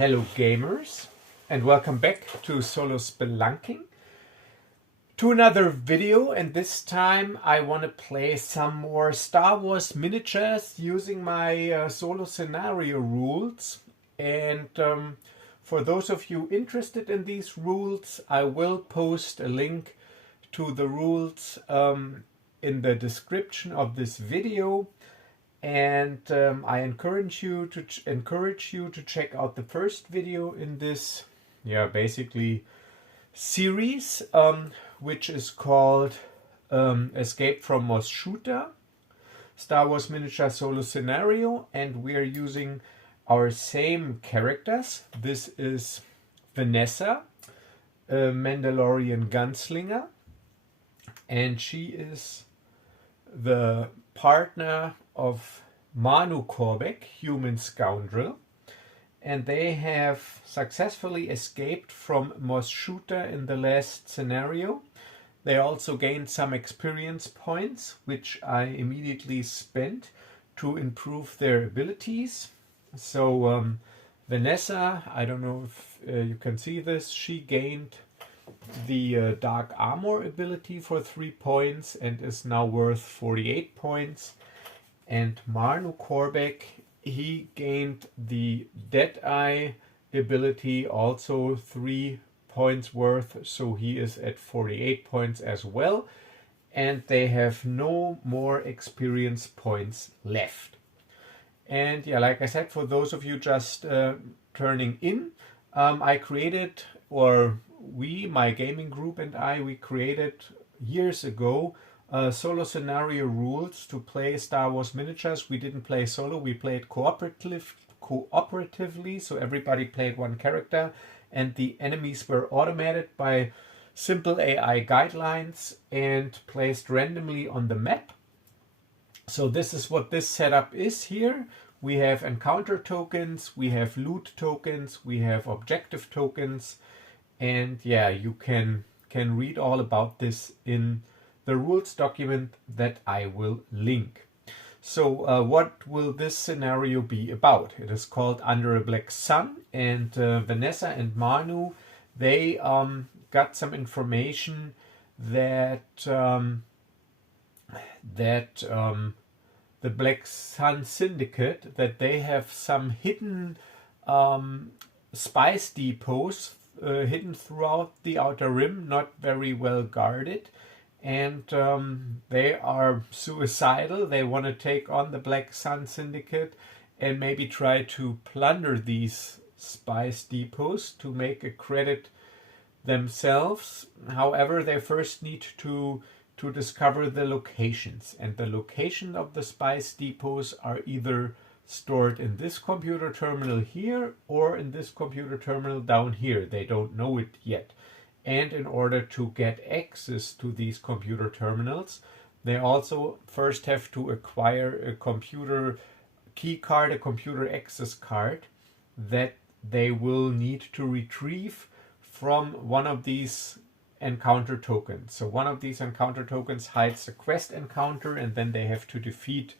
Hello gamers, and welcome back to Solo Spelunking, to another video, and this time I want to play some more Star Wars miniatures using my solo scenario rules. And for those of you interested in these rules, I will post a link to the rules in the description of this video. And I encourage you to check out the first video in this, basically series, which is called Escape from Nar Shaaddar, Star Wars Miniature Solo Scenario, and we are using our same characters. This is Vanessa, a Mandalorian gunslinger, and she is the partner of Marnu, human scoundrel, and they have successfully escaped from Nar Shaaddar in the last scenario. They also gained some experience points, which I immediately spent to improve their abilities. So Vanessa, I don't know if you can see this, she gained the dark armor ability for 3 points and is now worth 48 points. And Marnu, he gained the Deadeye ability, also 3 points worth, so he is at 48 points as well. And they have no more experience points left. And yeah, like I said, for those of you just turning in, I created, or my gaming group and we created years ago solo scenario rules to play Star Wars miniatures. We didn't play solo, we played cooperatively, so everybody played one character, and the enemies were automated by simple AI guidelines and placed randomly on the map. So this is what this setup is here. We have encounter tokens, we have loot tokens, we have objective tokens, and yeah, you can read all about this in the rules document that I will link. So what will this scenario be about? It is called Under a Black Sun, and Vanessa and Marnu, they got some information that the Black Sun Syndicate, that they have some hidden spice depots hidden throughout the Outer Rim, not very well guarded, and they are suicidal. They want to take on the Black Sun Syndicate and maybe try to plunder these spice depots to make a credit themselves. However, they first need to discover the locations, and the location of the spice depots are either stored in this computer terminal here or in this computer terminal down here. They don't know it yet. And in order to get access to these computer terminals, they also first have to acquire a computer key card, a computer access card, that they will need to retrieve from one of these encounter tokens. So one of these encounter tokens hides a quest encounter, and then they have to defeat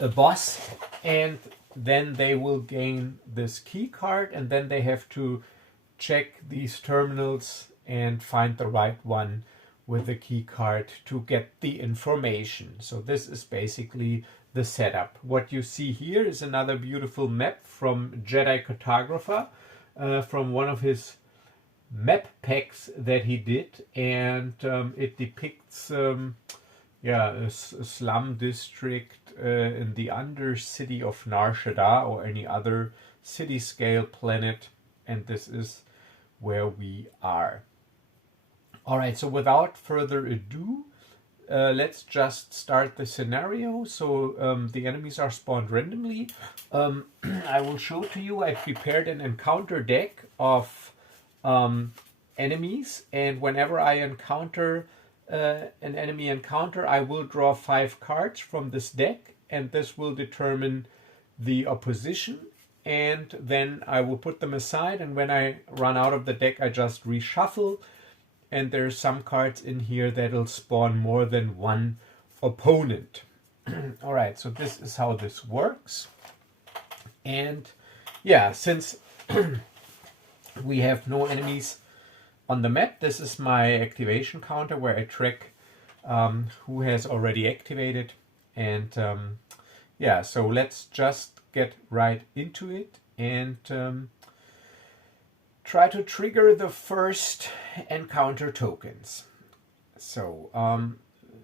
a boss, and then they will gain this key card, and then they have to check these terminals and find the right one with the key card to get the information. So this is basically the setup. What you see here is another beautiful map from Jedi Cartographer, from one of his map packs that he did, and it depicts a slum district in the undercity of Nar Shaaddar, or any other city scale planet, and this is where we are. Alright, so without further ado, let's just start the scenario. So the enemies are spawned randomly. I will show to you, I prepared an encounter deck of enemies, and whenever I encounter an enemy encounter, I will draw 5 cards from this deck, and this will determine the opposition, and then I will put them aside, and when I run out of the deck I just reshuffle, and there's some cards in here that'll spawn more than one opponent. Alright, so this is how this works, and yeah, since we have no enemies on the map, this is my activation counter where I track who has already activated. And yeah, so let's just get right into it and try to trigger the first encounter tokens. So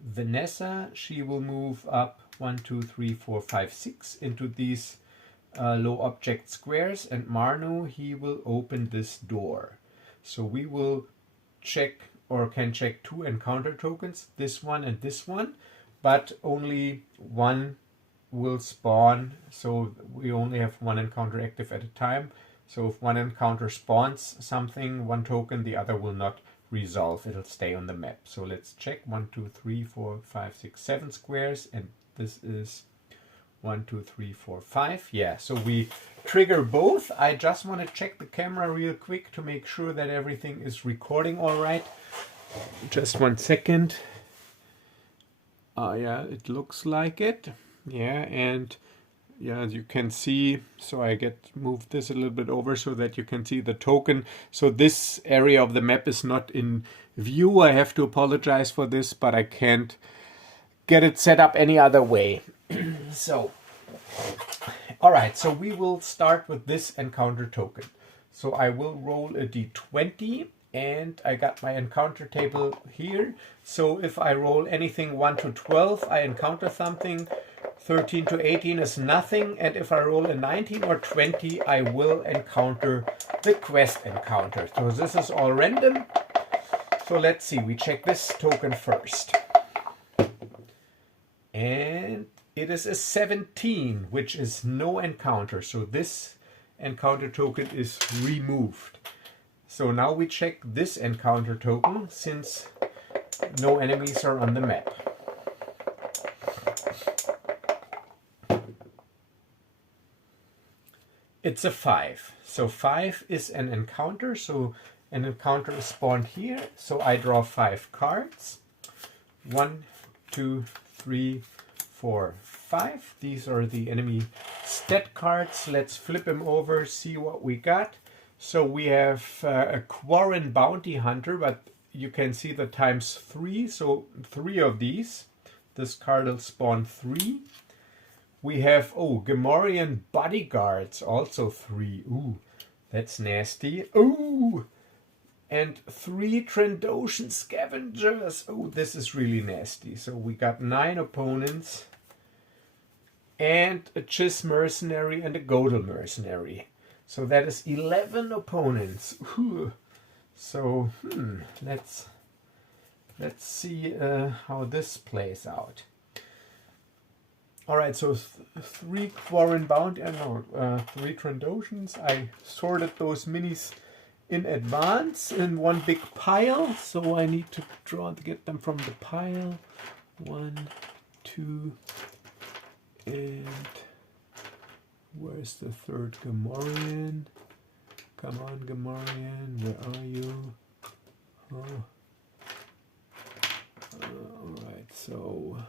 Vanessa, she will move up 1, 2, 3, 4, 5, 6 into these low object squares, and Marnu, he will open this door. So we will check, or can check, 2 encounter tokens, this one and this one, but only one will spawn, so we only have 1 encounter active at a time. So if one encounter spawns something, 1 token, the other will not resolve, it'll stay on the map. So let's check 1, 2, 3, 4, 5, 6, 7 squares, and this is 1, 2, 3, 4, 5. Yeah, so we trigger both. I just want to check the camera real quick to make sure that everything is recording all right. Just 1 second. Yeah, it looks like it. Yeah, and yeah, as you can see, so I move this a little bit over so that you can see the token. So this area of the map is not in view. I have to apologize for this, but I can't get it set up any other way. So, all right, so we will start with this encounter token. So I will roll a d20, and I got my encounter table here. So if I roll anything 1 to 12, I encounter something. 13 to 18 is nothing, and if I roll a 19 or 20, I will encounter the quest encounter. So this is all random. So let's see, we check this token first. And it is a 17, which is no encounter. So this encounter token is removed. So now we check this encounter token, since no enemies are on the map. It's a 5. So 5 is an encounter. So an encounter is spawned here. So I draw 5 cards. 1, 2, 3, 4, 5. These are the enemy stat cards. Let's flip them over, see what we got. So we have a Quarren Bounty Hunter, but you can see the times 3. So 3 of these. This card will spawn 3. We have, Gamorrean Bodyguards, also 3. Ooh, that's nasty. Ooh! And 3 Trandoshan Scavengers. Oh, this is really nasty. So we got 9 opponents. And a Chiss Mercenary and a Godel Mercenary. So that is 11 opponents. Ooh. So, let's see how this plays out. All right, so 3 Quarren Bounty, 3 Trandoshans. I sorted those minis in advance in one big pile, so I need to get them from the pile. 1, 2, and where's the 3rd Gamorrean? Come on, Gamorrean, where are you? Oh. All right, so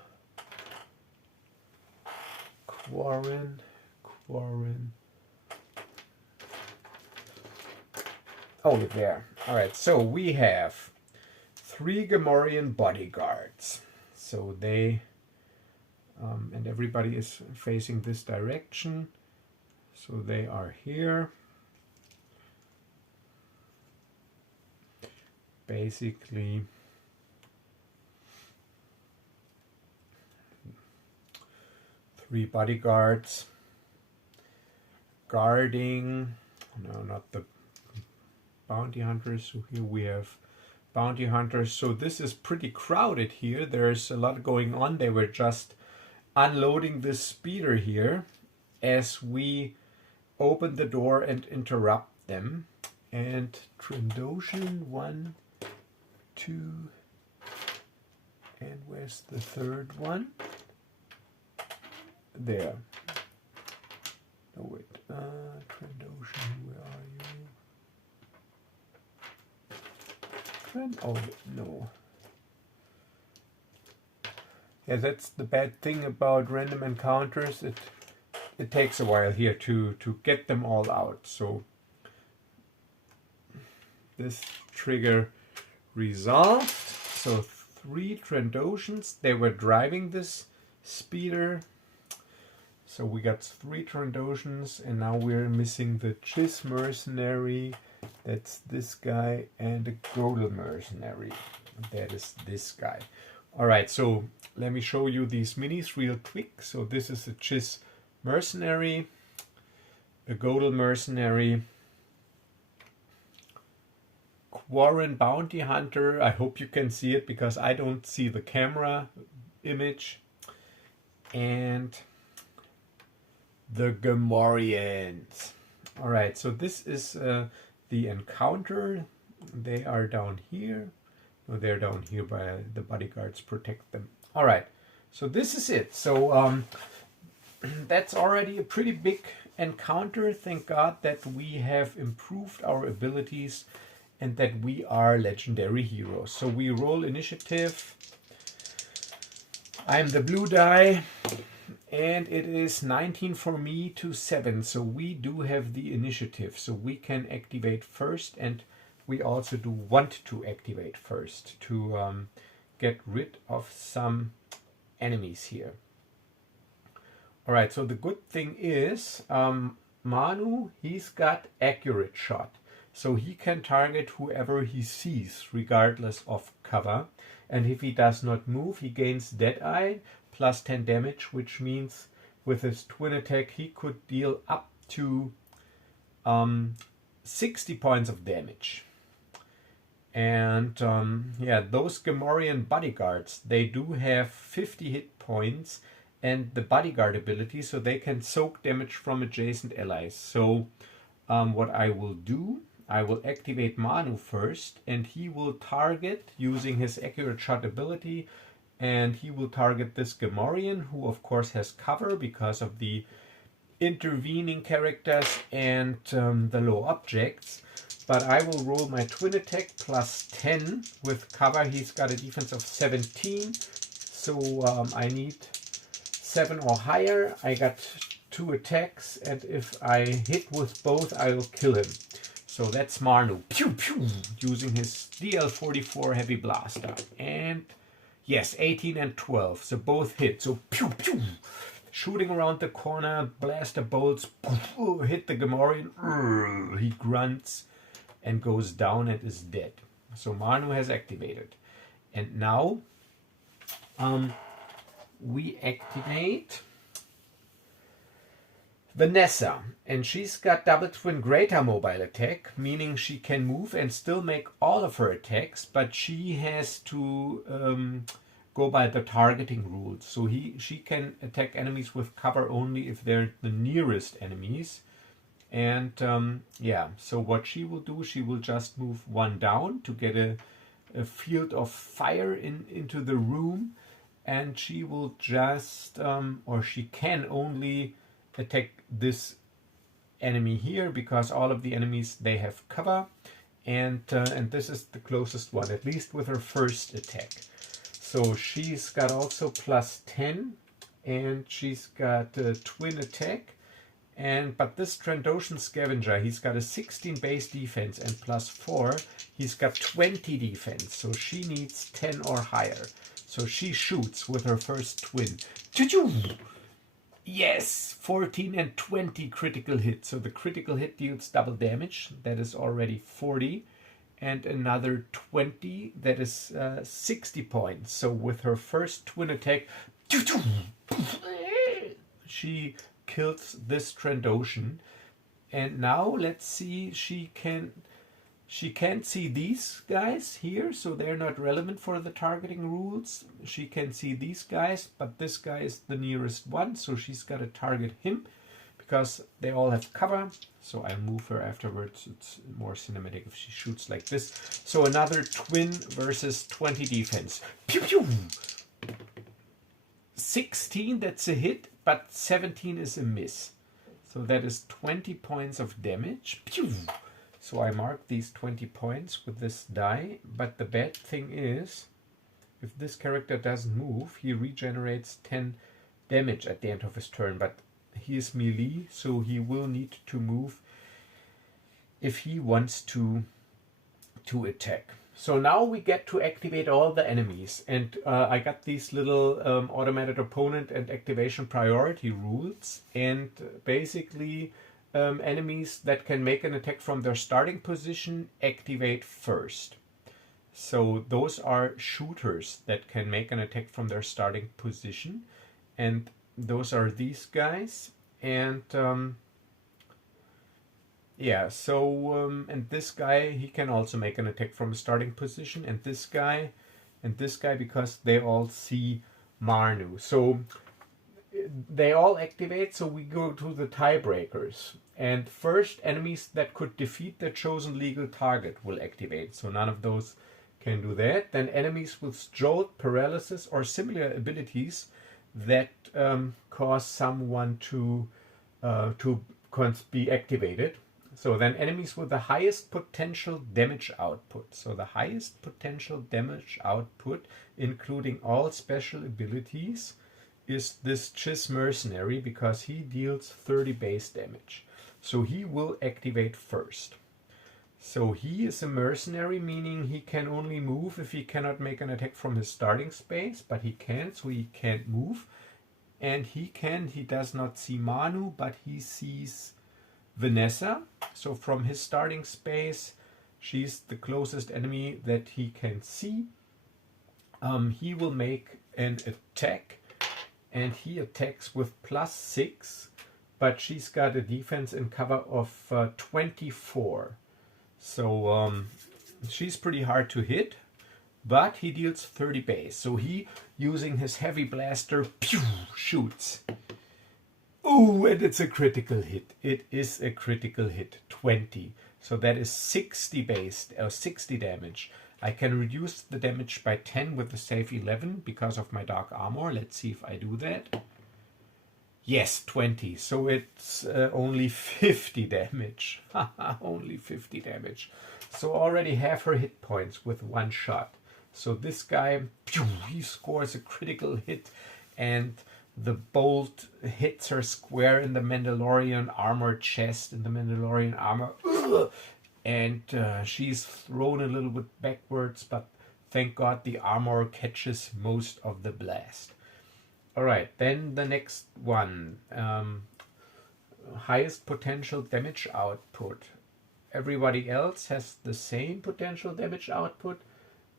Quarren. Oh, there. All right, so we have 3 Gamorrean bodyguards. So they, and everybody is facing this direction. So they are here. Basically, three bodyguards guarding, no, not the bounty hunters. So here we have bounty hunters. So this is pretty crowded here. There's a lot going on. They were just unloading this speeder here as we open the door and interrupt them. And Trandoshan, 1, 2, and where's the 3rd one? There. Oh wait, Trandoshan, where are you? Oh no. Yeah, that's the bad thing about random encounters. it takes a while here to get them all out. So this trigger resolved. So 3 Trandoshans, they were driving this speeder. So we got 3 Trandoshans, and now we're missing the Chiss mercenary. That's this guy, and the Godel mercenary. That is this guy. Alright, so let me show you these minis real quick. So this is a Chiss mercenary, a Godel mercenary, Quarren bounty hunter. I hope you can see it because I don't see the camera image. And the Gamorreans. Alright, so this is the encounter. They are down here. No, they're down here by the bodyguards protect them. Alright, so this is it. So that's already a pretty big encounter. Thank God that we have improved our abilities and that we are legendary heroes. So we roll initiative. I'm the blue die. And it is 19 for me to 7. So we do have the initiative. So we can activate first, and we also do want to activate first to get rid of some enemies here. Alright, so the good thing is Marnu, he's got accurate shot. So he can target whoever he sees regardless of cover. And if he does not move, he gains Deadeye plus 10 damage, which means with his twin attack he could deal up to 60 points of damage. And yeah, those Gamorrean bodyguards, they do have 50 hit points and the bodyguard ability, so they can soak damage from adjacent allies. So what I will do, I will activate Marnu first, and he will target using his accurate shot ability, and he will target this Gamorrean, who of course has cover because of the intervening characters and the low objects. But I will roll my twin attack plus 10 with cover. He's got a defense of 17, so I need 7 or higher. I got 2 attacks, and if I hit with both, I will kill him. So that's Marnu, pew pew, using his DL44 heavy blaster. And yes, 18 and 12, so both hit. So pew pew, shooting around the corner, blaster bolts, hit the Gamorrean. He grunts and goes down and is dead. So Marnu has activated. And now we activate Vanessa, and she's got double twin greater mobile attack, meaning she can move and still make all of her attacks, but she has to go by the targeting rules. So she can attack enemies with cover only if they're the nearest enemies. And yeah, so what she will do, she will just move 1 down to get a field of fire into the room, and she will just, or she can only attack this enemy here because all of the enemies, they have cover, and this is the closest one, at least with her first attack. So she's got also plus 10, and she's got a twin attack, but this Trandoshan Scavenger, he's got a 16 base defense and plus 4, he's got 20 defense, so she needs 10 or higher. So she shoots with her first twin. Choo-choo! Yes, 14 and 20 critical hits. So the critical hit deals double damage. That is already 40. And another 20. That is 60 points. So with her first twin attack, she kills this Trandoshan. And now let's see, she can't see these guys here, so they're not relevant for the targeting rules. She can see these guys, but this guy is the nearest one, so she's got to target him because they all have cover. So I'll move her afterwards. It's more cinematic if she shoots like this. So another twin versus 20 defense. Pew pew! 16, that's a hit, but 17 is a miss. So that is 20 points of damage. Pew! So I mark these 20 points with this die, but the bad thing is, if this character doesn't move, he regenerates 10 damage at the end of his turn, but he is melee, so he will need to move if he wants to attack. So now we get to activate all the enemies, and I got these little automated opponent and activation priority rules, and basically enemies that can make an attack from their starting position activate first. So those are shooters that can make an attack from their starting position, and those are these guys. And yeah, so and this guy, he can also make an attack from a starting position, and this guy, because they all see Marnu. So they all activate, so we go to the tiebreakers. And first, enemies that could defeat the chosen legal target will activate, so none of those can do that. Then enemies with jolt, paralysis, or similar abilities that cause someone to be activated. So then enemies with the highest potential damage output. So the highest potential damage output, including all special abilities, is this Chiss mercenary, because he deals 30 base damage. So he will activate first. So he is a mercenary, meaning he can only move if he cannot make an attack from his starting space, but he can, so he can't move. And he does not see Marnu, but he sees Vanessa. So from his starting space, she's the closest enemy that he can see. He will make an attack, and he attacks with +6, but she's got a defense and cover of 24. So she's pretty hard to hit, but he deals 30 base. So he, using his heavy blaster, shoots. Ooh, and it's a critical hit. It is a critical hit, 20. So that is 60 base, or 60 damage. I can reduce the damage by 10 with the save 11 because of my dark armor. Let's see if I do that. Yes, 20. So it's only 50 damage. Only 50 damage. So already half her hit points with one shot. So this guy, he scores a critical hit, and the bolt hits her square in the Mandalorian armor chest, in the Mandalorian armor. And she's thrown a little bit backwards, but thank God the armor catches most of the blast. All right, then the next one, highest potential damage output. Everybody else has the same potential damage output.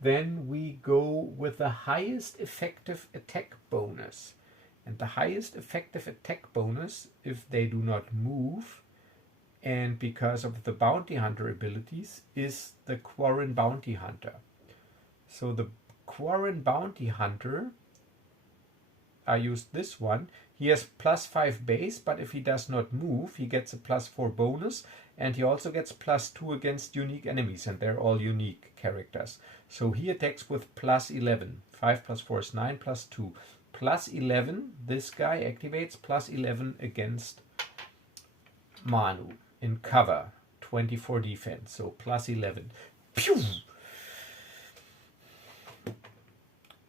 Then we go with the highest effective attack bonus. And the highest effective attack bonus, if they do not move, and because of the bounty hunter abilities, is the Quarren bounty hunter. So the Quarren bounty hunter, I used this one. He has +5 base, but if he does not move, he gets a +4 bonus, and he also gets +2 against unique enemies, and they're all unique characters. So he attacks with +11. 5 + 4 is 9, +2. +11, this guy activates +11 against Marnu in cover, 24 defense, so +11. Pew!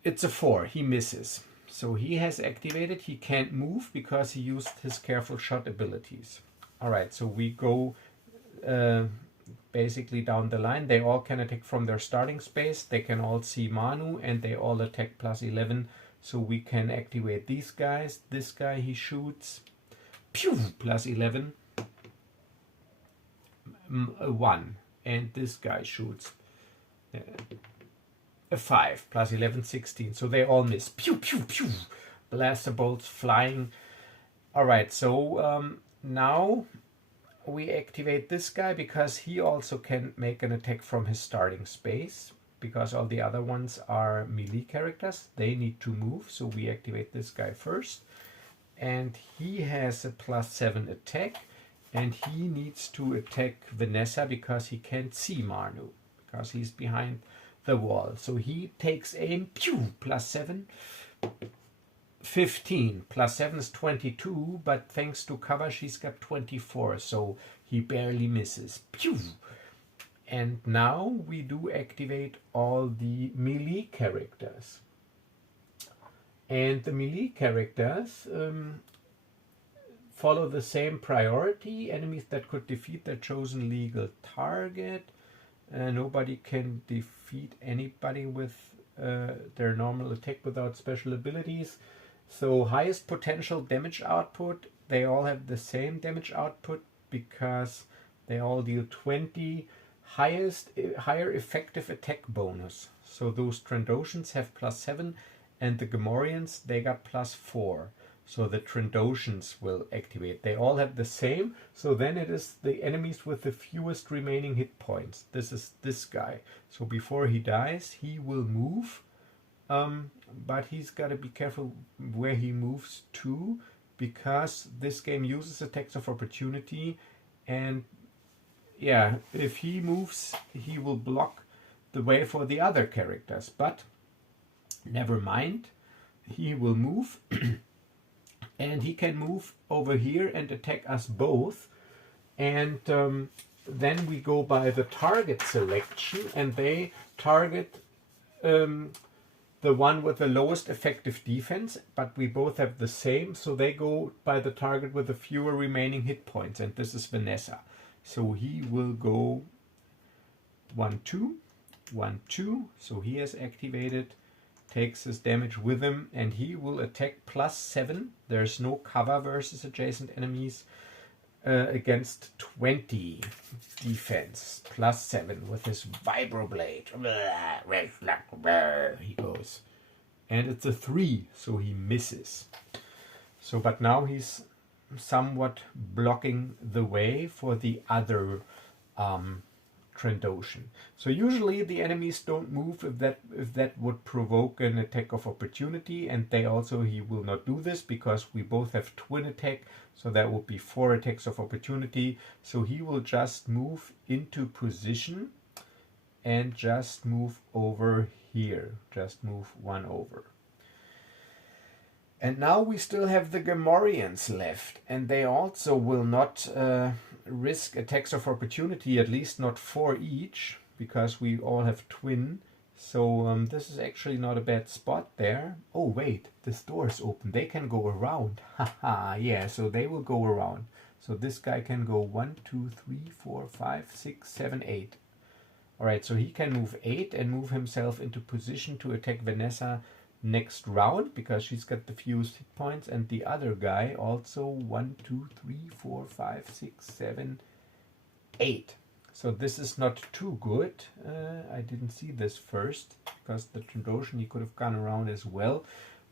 It's a 4, he misses. So he has activated, he can't move because he used his careful shot abilities. Alright, so we go basically down the line. They all can attack from their starting space, they can all see Marnu, and they all attack +11. So we can activate these guys. This guy, he shoots. Pew! +11. 1. And this guy shoots a 5. +11, 16. So they all miss. Pew, pew, pew. Blaster bolts flying. Alright, so now we activate this guy because he also can make an attack from his starting space. Because all the other ones are melee characters, they need to move, so we activate this guy first. And he has a +7 attack, and he needs to attack Vanessa because he can't see Marnu, because he's behind the wall. So he takes aim, pew, +7, 15. +7 is 22, but thanks to cover she's got 24, so he barely misses. Pew! And now we do activate all the melee characters. And the melee characters, follow the same priority. Enemies that could defeat their chosen legal target. Nobody can defeat anybody with their normal attack without special abilities. So highest potential damage output. They all have the same damage output because they all deal 20. Higher effective attack bonus. So those Trandoshans have +7 and the Gamorreans, they got +4. So the Trandoshans will activate. They all have the same. So then it is the enemies with the fewest remaining hit points. This is this guy. So before he dies, he will move. But he's got to be careful where he moves to, because this game uses attacks of opportunity, and yeah, if he moves, he will block the way for the other characters. But never mind, he will move and he can move over here and attack us both. And then we go by the target selection, and they target the one with the lowest effective defense, but we both have the same, so they go by the target with the fewer remaining hit points, and this is Vanessa. So he will go 1, 2, 1, 2, so he has activated, takes his damage with him, and he will attack +7. There's no cover versus adjacent enemies, against 20 defense, +7 with his vibroblade. He goes, and it's a 3, so he misses. So, but now he's somewhat blocking the way for the other Trandoshan. So usually the enemies don't move if that would provoke an attack of opportunity, and he will not do this because we both have twin attack, so that would be 4 attacks of opportunity. So he will just move into position and just move over here, just move 1 over. And now we still have the Gamorreans left, and they also will not risk attacks of opportunity, at least not 4 each, because we all have twin. So this is actually not a bad spot there. Oh wait, this door is open. They can go around. Haha, yeah, so they will go around. So this guy can go 1, 2, 3, 4, 5, 6, 7, 8. Alright, so he can move 8 and move himself into position to attack Vanessa next round, because she's got the fewest hit points, and the other guy also 1, 2, 3, 4, 5, 6, 7, 8. So this is not too good. I didn't see this first, because the Trandoshan, he could have gone around as well.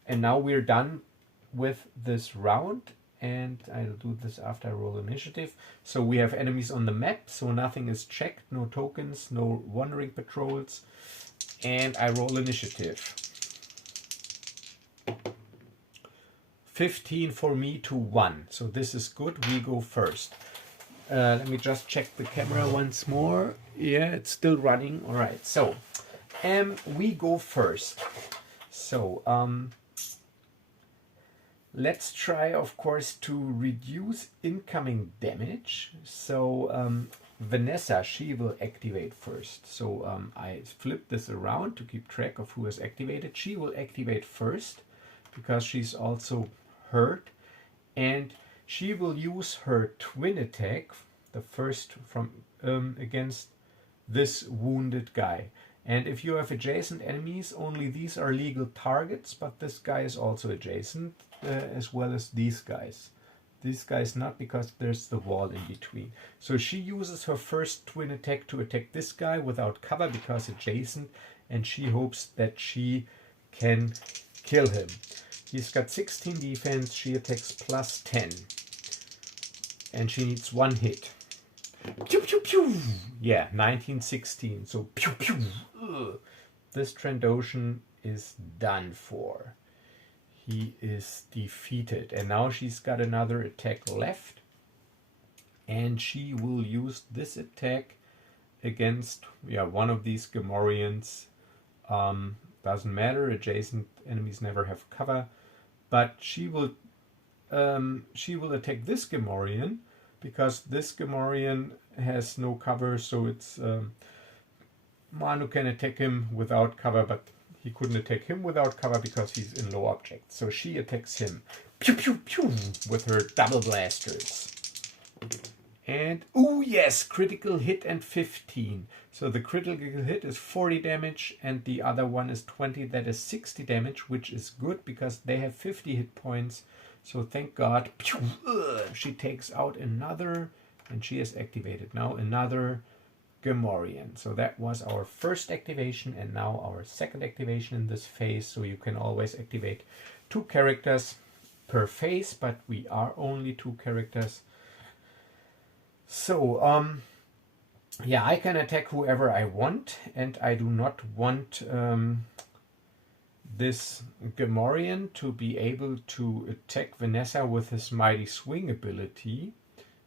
And now we're done with this round, and I'll do this after I roll initiative. So we have enemies on the map, so nothing is checked, no tokens, no wandering patrols, and I roll initiative. 15 for me to 1, so this is good. We go first. Let me just check the camera once more. Yeah, it's still running. All right, so we go first. So let's try, of course, to reduce incoming damage. So Vanessa, she will activate first. So I flip this around to keep track of who has activated. She will activate first because she's also hurt, and she will use her twin attack, the first from against this wounded guy. And if you have adjacent enemies, only these are legal targets, but this guy is also adjacent, as well as these guys. These guys not, because there's the wall in between. So she uses her first twin attack to attack this guy without cover because adjacent, and she hopes that she can kill him. He's got 16 defense, she attacks +10. And she needs 1 hit. Pew, pew, pew. Yeah, 1916. So pew, pew. Ugh. This Trandoshan is done for. He is defeated. And now she's got another attack left. And she will use this attack against one of these Gamorreans. Doesn't matter, adjacent enemies never have cover. But she will attack this Gamorrean, because this Gamorrean has no cover, so it's Marnu can attack him without cover, but he couldn't attack him without cover because he's in low object. So she attacks him. pew pew pew with her double blasters. And, oh yes, critical hit and 15. So the critical hit is 40 damage and the other one is 20. That is 60 damage, which is good because they have 50 hit points. So thank God. She takes out another, and she is activated now, another Gamorrean. So that was our first activation and now our second activation in this phase. So you can always activate 2 characters per phase, but we are only 2 characters. So, yeah, I can attack whoever I want, and I do not want this Gamorrean to be able to attack Vanessa with his Mighty Swing ability.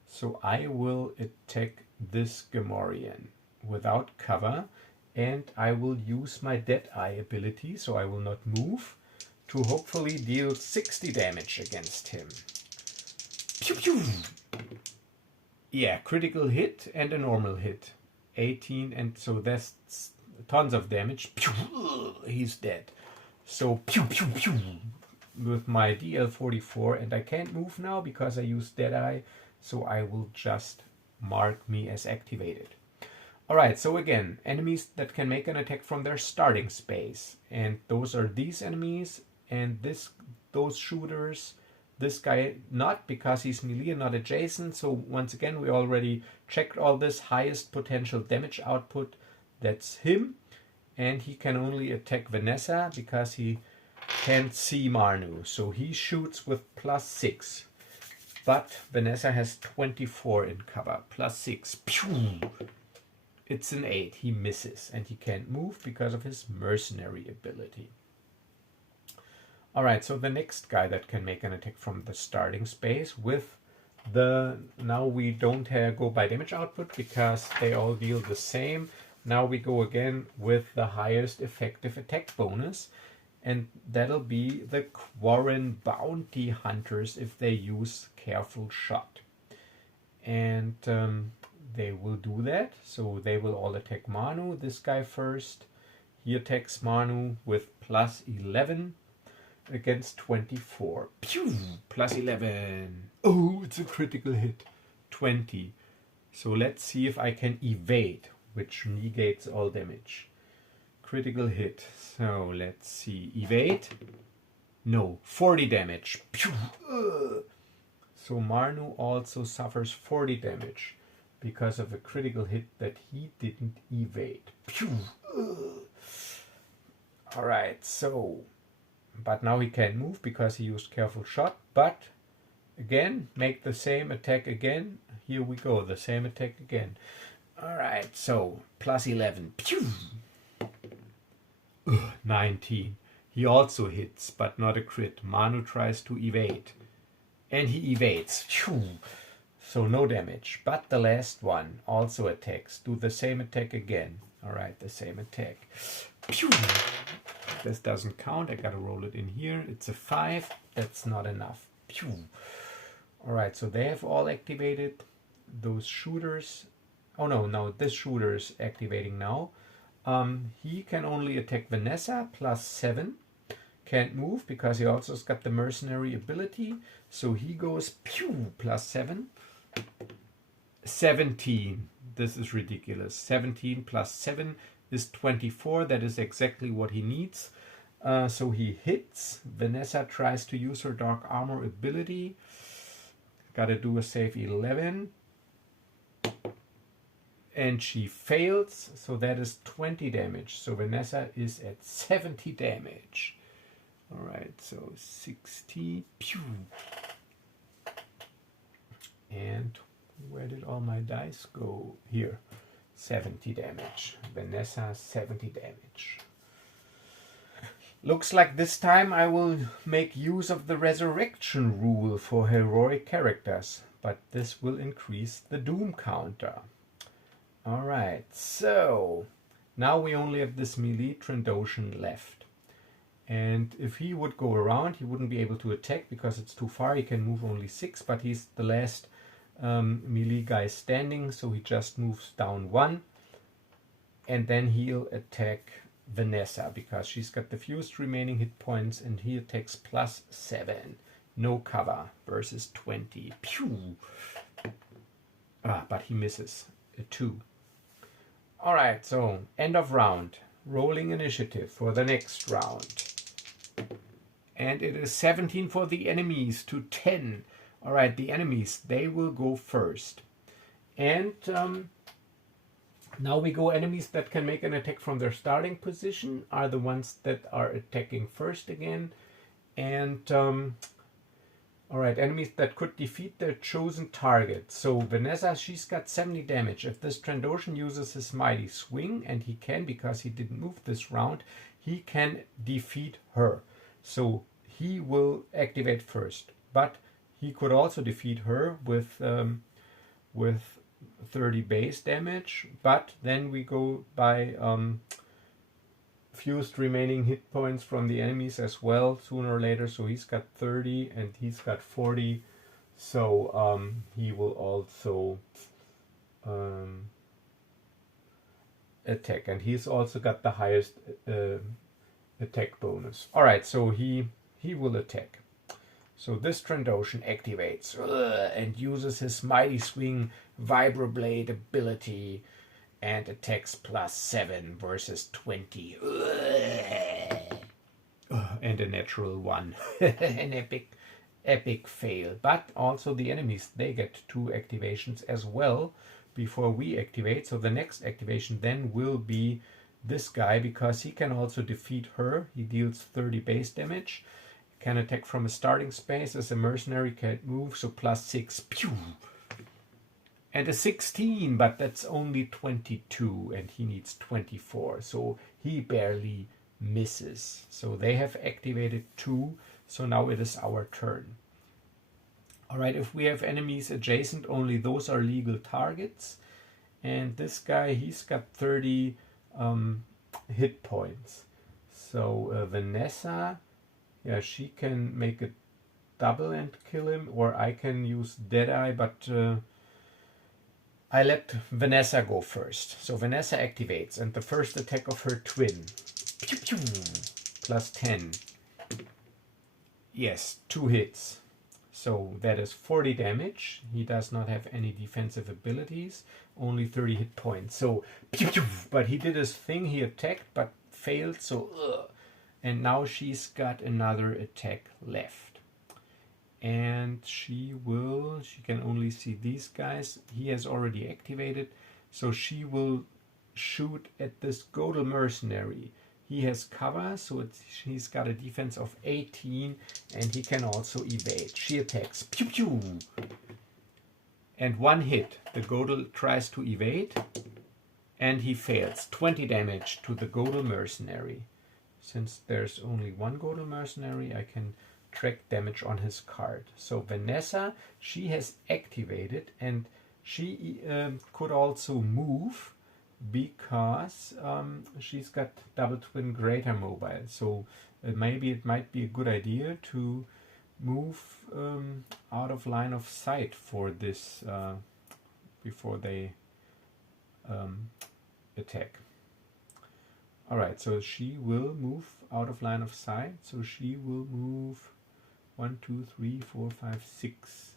So I will attack this Gamorrean without cover, and I will use my Deadeye ability, so I will not move, to hopefully deal 60 damage against him. Pew pew! Yeah, critical hit and a normal hit. 18, and so that's tons of damage. Pew! He's dead. So pew pew pew with my DL44, and I can't move now because I used Deadeye, so I will just mark me as activated. Alright, so again, enemies that can make an attack from their starting space, and those are these enemies and those shooters. This guy not, because he's melee and not adjacent. So once again, we already checked all this. Highest potential damage output, that's him. And he can only attack Vanessa because he can't see Marnu. So he shoots with +6. But Vanessa has 24 in cover. +6. Pew! It's an 8. He misses. And he can't move because of his mercenary ability. Alright, so the next guy that can make an attack from the starting space with the... Now we don't go by damage output because they all deal the same. Now we go again with the highest effective attack bonus. And that'll be the Quarren Bounty Hunters if they use Careful Shot. And they will do that. So they will all attack Marnu. This guy first. He attacks Marnu with +11. Against 24. Pew! +11. Oh, it's a critical hit. 20. So let's see if I can evade, which negates all damage. Critical hit. So let's see. Evade. No. 40 damage. Pew! So Marnu also suffers 40 damage because of a critical hit that he didn't evade. Pew! Alright, so... But now he can't move because he used Careful Shot. But again, make the same attack again. Here we go, the same attack again. Alright, so +11. Pew! 19. He also hits, but not a crit. Marnu tries to evade. And he evades. Phew! So no damage. But the last one also attacks. Do the same attack again. Alright, the same attack. Pew! This doesn't count. I gotta roll it in here. It's a 5. That's not enough. Pew! Alright, so they have all activated. Those shooters. Oh no, this shooter is activating now. He can only attack Vanessa, +7. Can't move because he also has got the mercenary ability. So he goes pew, +7. 17. This is ridiculous. 17 +7 is 24. That is exactly what he needs. So he hits. Vanessa tries to use her dark armor ability. Gotta do a save 11. And she fails. So that is 20 damage. So Vanessa is at 70 damage. Alright, so 60. Pew. And where did all my dice go? Here. 70 damage. Vanessa, 70 damage. Looks like this time I will make use of the resurrection rule for heroic characters, but this will increase the doom counter. Alright, so now we only have this melee Trandoshan left. And if he would go around, he wouldn't be able to attack because it's too far. He can move only 6, but he's the last melee guy standing, so he just moves down 1. And then he'll attack Vanessa because she's got the fewest remaining hit points, and he attacks +7. no cover versus 20. Pew! But he misses a 2. All right, so end of round. Rolling initiative for the next round. And it is 17 for the enemies to 10. All right, the enemies, they will go first. And now we go enemies that can make an attack from their starting position are the ones that are attacking first again. And all right, enemies that could defeat their chosen target. So Vanessa, she's got 70 damage. If this Trandoshan uses his mighty swing, and he can because he didn't move this round, he can defeat her. So he will activate first. But he could also defeat her with 30 base damage. But then we go by fused remaining hit points from the enemies as well sooner or later. So he's got 30 and he's got 40. So he will also attack, and he's also got the highest attack bonus. All right, so he will attack. So this Trandoshan activates and uses his mighty swing vibroblade ability and attacks +7 versus 20. And a natural 1. An epic fail. But also the enemies, they get 2 activations as well before we activate. So the next activation then will be this guy, because he can also defeat her. He deals 30 base damage. Can attack from a starting space as a mercenary, can't move, so +6. Pew! And a 16, but that's only 22, and he needs 24, so he barely misses. So they have activated 2, so now it is our turn. All right, if we have enemies adjacent, only those are legal targets. And this guy, he's got 30 hit points. So Vanessa, yeah, she can make a double and kill him, or I can use Deadeye, but I let Vanessa go first. So Vanessa activates, and the first attack of her twin. Pew, pew, +10. Yes, 2 hits. So that is 40 damage. He does not have any defensive abilities, only 30 hit points. So, pew, pew, but he did his thing, he attacked, but failed, so and now she's got another attack left. And she can only see these guys. He has already activated, so she will shoot at this Godel mercenary. He has cover, so he's got a defense of 18, and he can also evade. She attacks. Pew pew! And 1 hit. The Godel tries to evade, and he fails. 20 damage to the Godel mercenary. Since there's only 1 Godel mercenary, I can track damage on his card. So Vanessa, she has activated, and she could also move, because she's got double twin greater mobile. So maybe it might be a good idea to move out of line of sight for this before they attack. Alright, so she will move out of line of sight. So she will move 1, 2, 3, 4, 5, 6.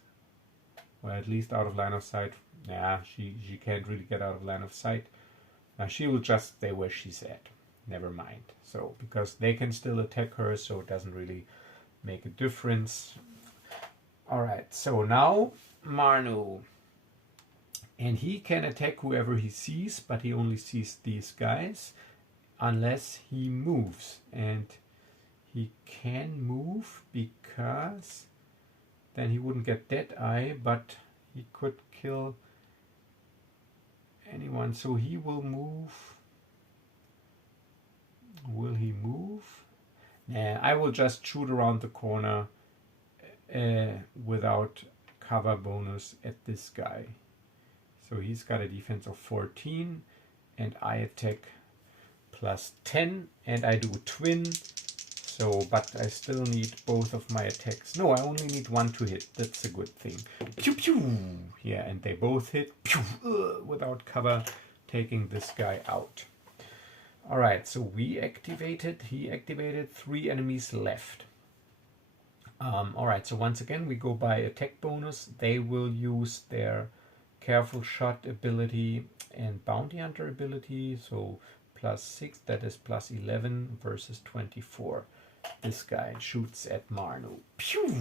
Or at least out of line of sight. Yeah, she can't really get out of line of sight. Now she will just stay where she's at. Never mind. So, because they can still attack her, so it doesn't really make a difference. Alright, so now Marnu. And he can attack whoever he sees, but he only sees these guys unless he moves. And he can move because then he wouldn't get Deadeye, but he could kill anyone. So he will move. Will he move? Nah, I will just shoot around the corner without cover bonus at this guy. So he's got a defense of 14, and I attack +10, and I do twin. So, but I still need both of my attacks. No, I only need 1 to hit. That's a good thing. Pew pew. Yeah, and they both hit. Pew, without cover, taking this guy out. Alright, so we activated, he activated, 3 enemies left. Alright, so once again we go by attack bonus. They will use their careful shot ability and bounty hunter ability. So +6, that is +11 versus 24. This guy shoots at Marnu. Pew!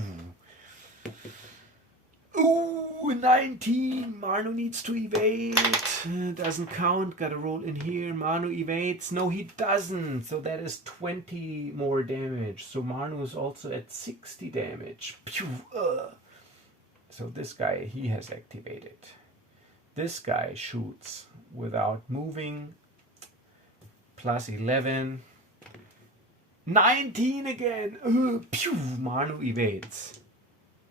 Ooh, 19! Marnu needs to evade. Doesn't count. Gotta roll in here. Marnu evades. No, he doesn't. So that is 20 more damage. So Marnu is also at 60 damage. Pew! So this guy, he has activated. This guy shoots without moving. +11. 19 again! Pew! Marnu evades.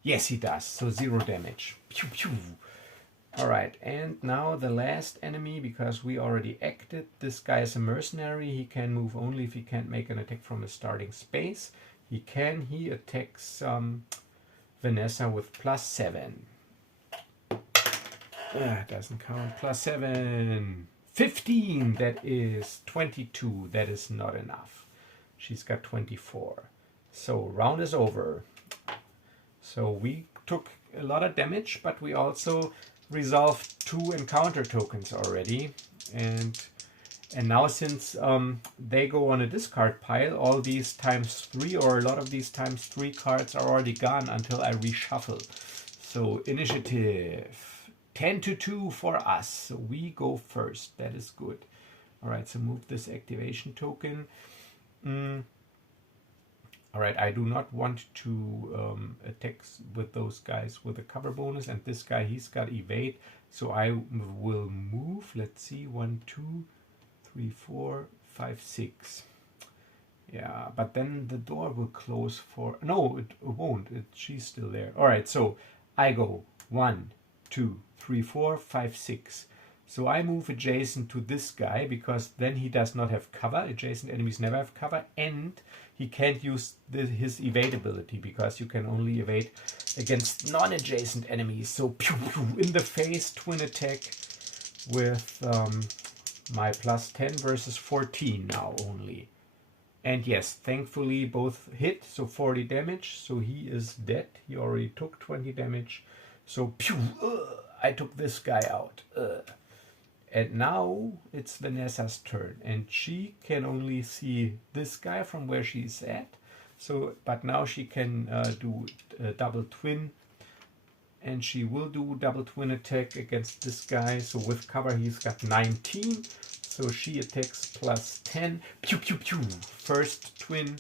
Yes, he does. So 0 damage. Pew pew. Alright, and now the last enemy, because we already acted. This guy is a mercenary. He can move only if he can't make an attack from a starting space. He attacks Vanessa with +7. Doesn't count. +7. 15. That is 22. That is not enough. She's got 24. So round is over. So we took a lot of damage, but we also resolved 2 encounter tokens already. And now since they go on a discard pile, all these ×3 or a lot of these ×3 cards are already gone until I reshuffle. So initiative 10-2 for us. So we go first. That is good. All right, so move this activation token. All right, I do not want to attack with those guys with a cover bonus, and this guy, he's got evade, so I will move. Let's see, 1, 2, 3, 4, 5, 6. Yeah, but then the door will close for... No, it won't. She's still there. All right, so I go 1, 2, 3, 4, 5, 6. So I move adjacent to this guy because then he does not have cover. Adjacent enemies never have cover, and he can't use his evade ability because you can only evade against non-adjacent enemies. So pew pew in the face, twin attack with my +10 versus 14 now only. And yes, thankfully both hit, so 40 damage. So he is dead. He already took 20 damage. So pew, I took this guy out. And now it's Vanessa's turn, and she can only see this guy from where she's at. So, but now she can do a double twin, and she will do double twin attack against this guy. So with cover, he's got 19. So she attacks +10. Pew pew pew. First twin.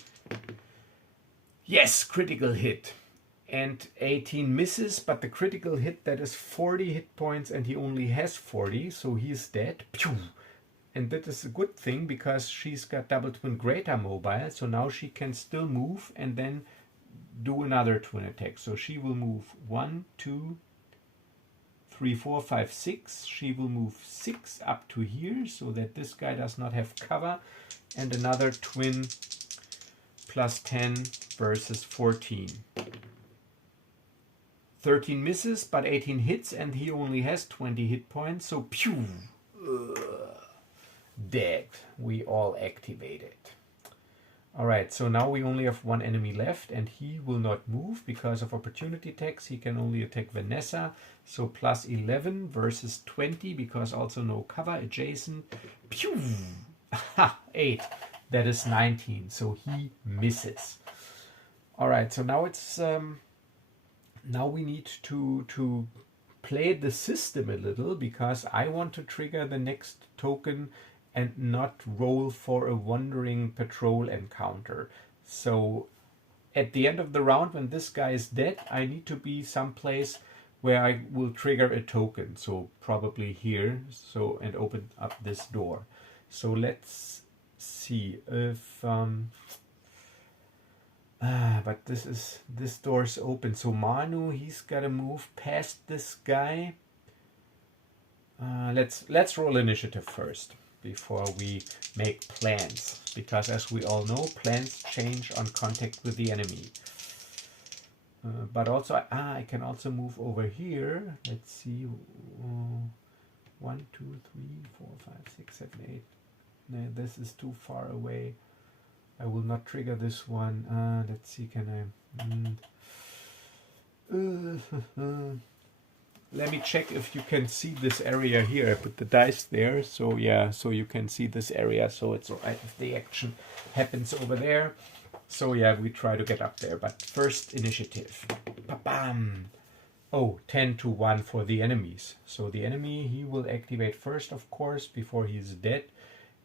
Yes, critical hit. And 18 misses, but the critical hit, that is 40 hit points, and he only has 40, so he's dead. Pew! And that is a good thing because she's got double twin greater mobile, so now she can still move and then do another twin attack. So she will move 1, 2, 3, 4, 5, 6. She will move 6 up to here so that this guy does not have cover, and another twin +10 versus 14. 13 misses, but 18 hits, and he only has 20 hit points, so pew! Dead. We all activated. Alright, so now we only have 1 enemy left, and he will not move because of opportunity attacks. He can only attack Vanessa, so +11 versus 20, because also no cover adjacent. Pew! Ha! 8. That is 19, so he misses. Alright, so now it's... now we need to play the system a little, because I want to trigger the next token and not roll for a wandering patrol encounter. So at the end of the round, when this guy is dead, I need to be someplace where I will trigger a token. So probably here, so, and open up this door. So let's see if... but this door's open. So Marnu, he's gotta move past this guy. Let's roll initiative first before we make plans, because as we all know, plans change on contact with the enemy. But also, I can also move over here. Let's see. 1, 2, 3, 4, 5, 6, 7, 8. No, this is too far away. I will not trigger this one. Let's see, can I... Let me check if you can see this area here. I put the dice there, so yeah, so you can see this area, so it's alright if the action happens over there. So yeah, we try to get up there, but first initiative. Ba-bam! Oh, 10-1 for the enemies. So the enemy, he will activate first, of course, before he's dead.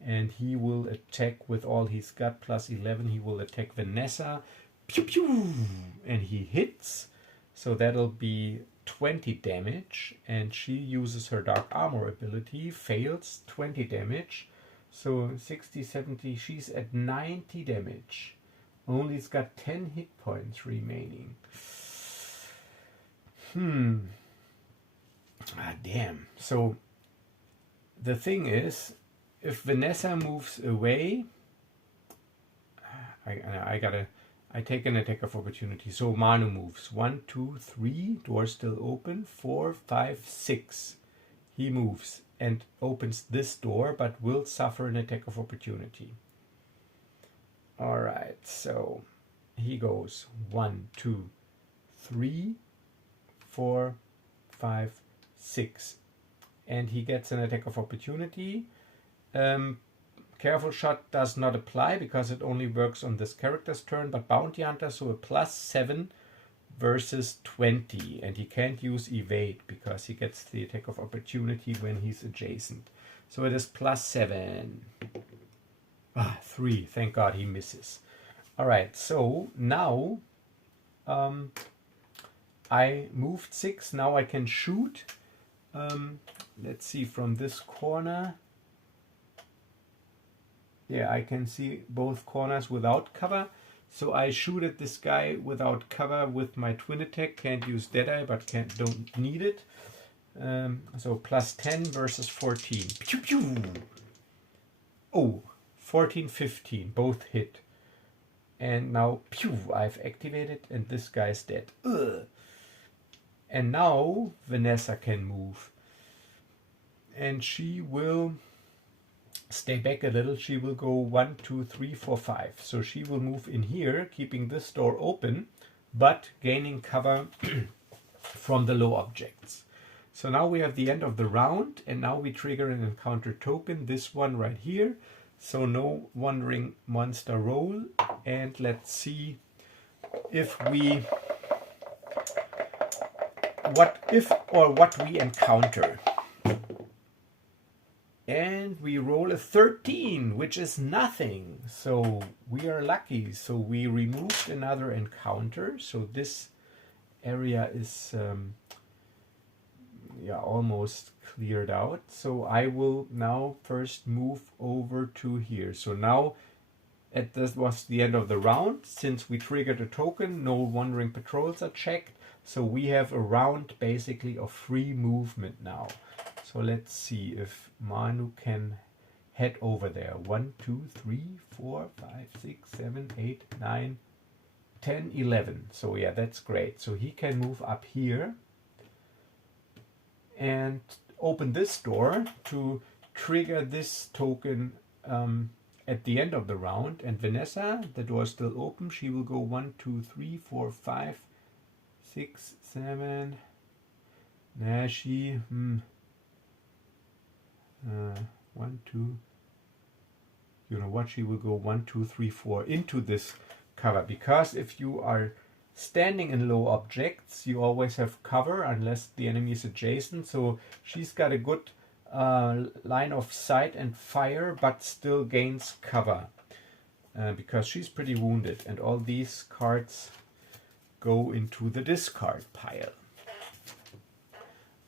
And he will attack with all he's got, plus 11. He will attack Vanessa. Pew pew! And he hits. So that'll be 20 damage. And she uses her Dark Armor ability. Fails, 20 damage. So 60, 70, she's at 90 damage. Only's got 10 hit points remaining. Damn. So the thing is, if Vanessa moves away, I take an attack of opportunity. So Marnu moves. 1, 2, 3. Door still open. 4, 5, 6. He moves and opens this door, but will suffer an attack of opportunity. Alright, so he goes 1, 2, 3, 4, 5, 6. And he gets an attack of opportunity. Careful shot does not apply because it only works on this character's turn, but Bounty Hunter, so a +7 versus 20, and he can't use evade because he gets the attack of opportunity when he's adjacent. So it is +7. 3, thank God he misses. Alright, so now I moved 6, now I can shoot. Let's see, from this corner. Yeah, I can see both corners without cover. So I shoot at this guy without cover with my twin attack. Can't use Deadeye, but don't need it. So +10 versus 14. Pew, pew. Oh, 14, 15. Both hit. And now, pew, I've activated and this guy's dead. Ugh. And now Vanessa can move. And she will stay back a little. She will go 1, 2, 3, 4, 5. So she will move in here, keeping this door open, but gaining cover from the low objects. So now we have the end of the round, and now we trigger an encounter token, this one right here. So no wandering monster roll, and let's see if we what we encounter. And we roll a 13, which is nothing. So we are lucky. So we removed another encounter. So this area is almost cleared out. So I will now first move over to here. So now this was the end of the round. Since we triggered a token, no wandering patrols are checked. So we have a round basically of free movement now. So let's see if Marnu can head over there. 1, 2, 3, 4, 5, 6, 7, 8, 9, 10, 11. So yeah, that's great. So he can move up here and open this door to trigger this token at the end of the round. And Vanessa, the door is still open. She will go 1, 2, 3, 4, 5, 6, 7. Nah, she... 1, 2, you know what, she will go 1, 2, 3, 4 into this cover, because if you are standing in low objects you always have cover unless the enemy is adjacent. So she's got a good line of sight and fire, but still gains cover because she's pretty wounded, and all these cards go into the discard pile.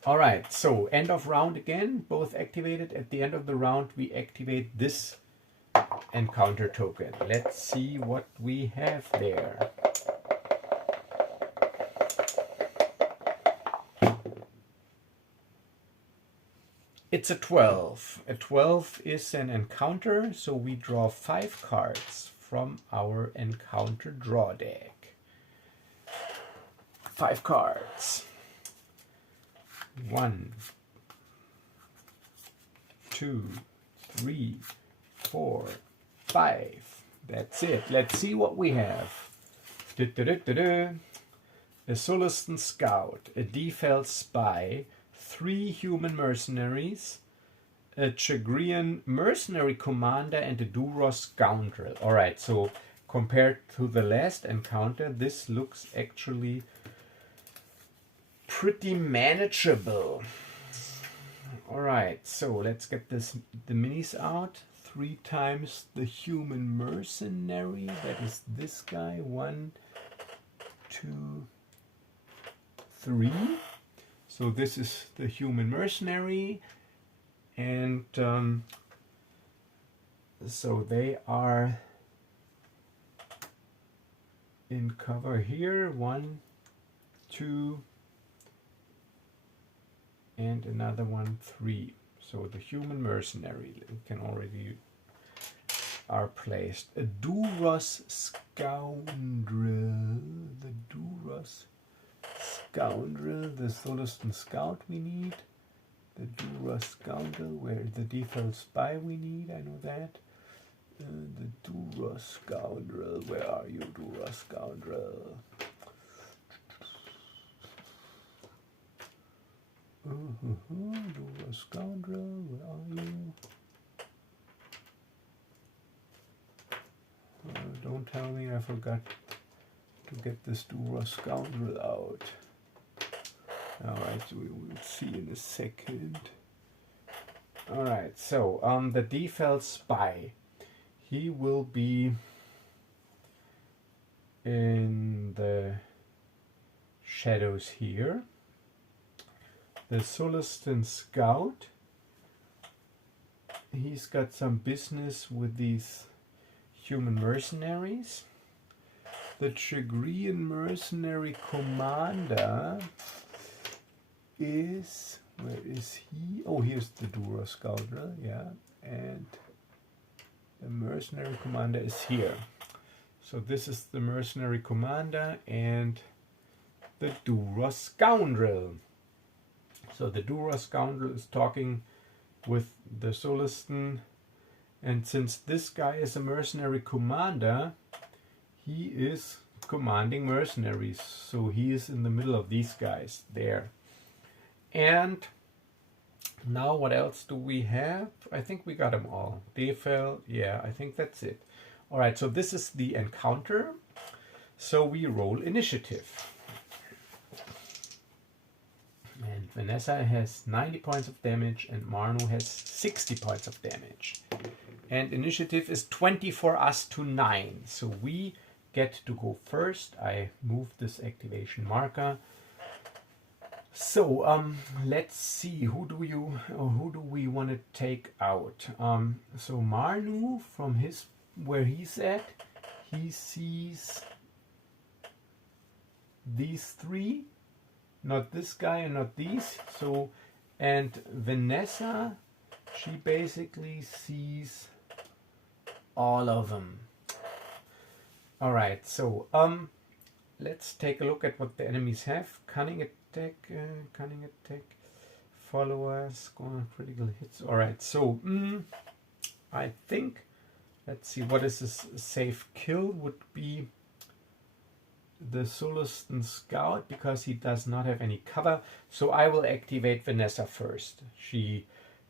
Alright, so end of round again, both activated. At the end of the round we activate this encounter token. Let's see what we have there. It's a 12. A 12 is an encounter, so we draw 5 cards from our encounter draw deck. 5 cards. 1, 2, 3, 4, 5. That's it. Let's see what we have. Du-du-du-du-du. A Solistan scout, a Defel spy, 3 human mercenaries, a Chagrian mercenary commander, and a Duros scoundrel. Alright, so compared to the last encounter, this looks actually pretty manageable. Alright, so let's get the minis out. 3 times the human mercenary, that is this guy. 1, 2, 3. So this is the human mercenary, and so they are in cover here. 1, 2, and another 1, 3. So the human mercenary can already are placed. A Duros scoundrel, the Duros scoundrel, the Solistan scout we need. The Duros scoundrel, where the default spy we need, I know that. The Duros scoundrel, where are you, Duros scoundrel? Duros scoundrel, where are you? Don't tell me I forgot to get this Duros scoundrel out. Alright, so we will see in a second. Alright, so the Defel spy, he will be in the shadows here. The Solistan scout, he's got some business with these human mercenaries. The Chagrian mercenary commander is, where is he? Oh, here's the Duros scoundrel, yeah, and the mercenary commander is here. So this is the mercenary commander and the Duros scoundrel. So the Duros scoundrel is talking with the Solistan, and since this guy is a mercenary commander, he is commanding mercenaries. So he is in the middle of these guys there. And now what else do we have? I think we got them all. Defel, yeah, I think that's it. Alright, so this is the encounter. So we roll initiative. And Vanessa has 90 points of damage and Marnu has 60 points of damage. And initiative is 20 for us to 9. So we get to go first. I move this activation marker. So let's see, who do we want to take out? So Marnu, from his where he's at, he sees these 3, not this guy and not these. So, and Vanessa, she basically sees all of them. All right, so let's take a look at what the enemies have. Cunning attack, followers, score on critical hits. All right, so I think, let's see, what is this safe kill would be the Solistan scout, because he does not have any cover. So I will activate Vanessa first. She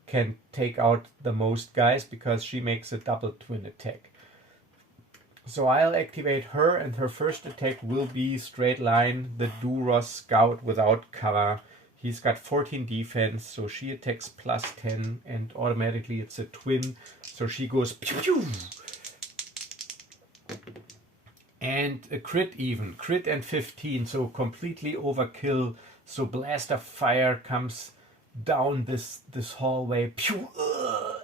can take out the most guys because she makes a double twin attack. So I'll activate her, and her first attack will be straight line the Duros scout without cover. He's got 14 defense, so she attacks plus 10, and automatically it's a twin. So she goes pew pew. And a crit even. Crit and 15, so completely overkill. So blast of fire comes down this hallway. Pew,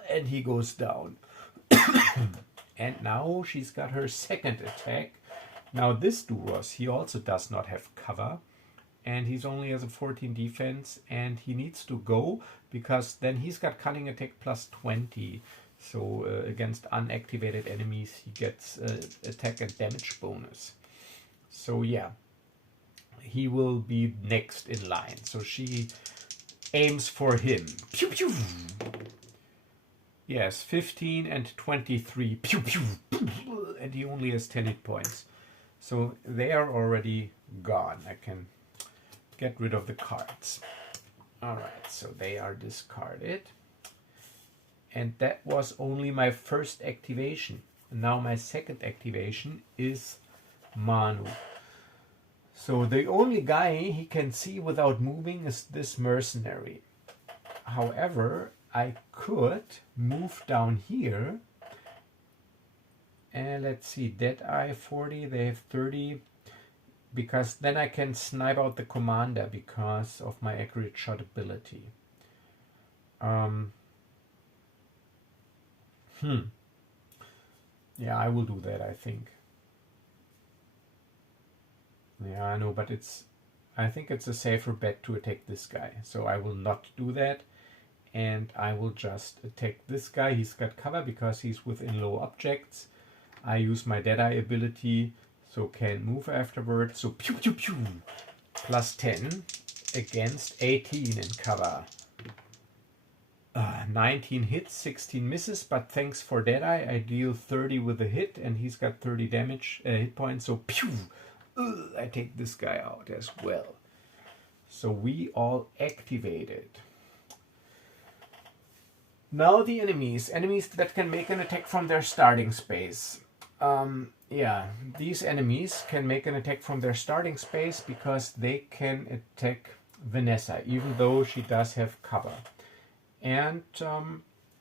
and he goes down. And now she's got her second attack. Now this Duros, he also does not have cover. And he's only has a 14 defense. And he needs to go, because then he's got cunning attack plus 20. So against unactivated enemies, he gets attack and damage bonus. So yeah, he will be next in line. So she aims for him. Pew pew. Yes, 15 and 23. Pew, pew, pew, and he only has 10 hit points. So they are already gone. I can get rid of the cards. Alright, so they are discarded. And that was only my first activation. Now my second activation is Marnu. So the only guy he can see without moving is this mercenary. However, I could move down here. And let's see, Deadeye 40, they have 30. Because then I can snipe out the commander because of my accurate shot ability. Yeah, I will do that, I think. Yeah, I know, but I think it's a safer bet to attack this guy. So I will not do that. And I will just attack this guy. He's got cover because he's within low objects. I use my Deadeye ability, so can't move afterwards. So pew pew pew. Plus 10 against 18 in cover. 19 hits, 16 misses, but thanks for Deadeye, I deal 30 with a hit, and he's got 30 damage hit points, so pew! I take this guy out as well. So we all activated. Now the enemies that can make an attack from their starting space. Yeah, these enemies can make an attack from their starting space because they can attack Vanessa, even though she does have cover. And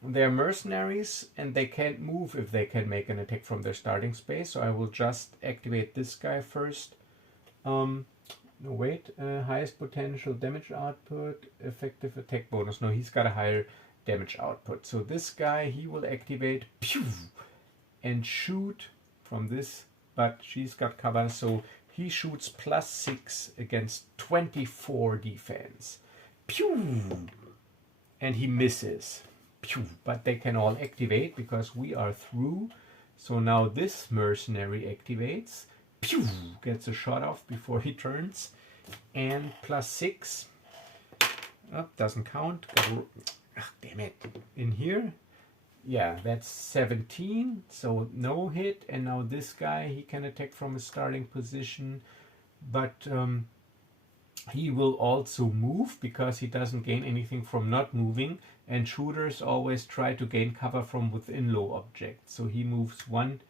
they're mercenaries, and they can't move if they can make an attack from their starting space. So I will just activate this guy first. No, wait, highest potential damage output, effective attack bonus. No, he's got a higher damage output. So this guy, he will activate, pew, and shoot from this, but she's got cover, so he shoots plus 6 against 24 defense. Pew! And he misses. Pew! But they can all activate because we are through. So now this mercenary activates. Pew! Gets a shot off before he turns. And plus 6. Oh, doesn't count. Damn it. In here. Yeah, that's 17. So no hit. And now this guy, he can attack from a starting position. But he will also move because he doesn't gain anything from not moving, and shooters always try to gain cover from within low objects. So he moves 1,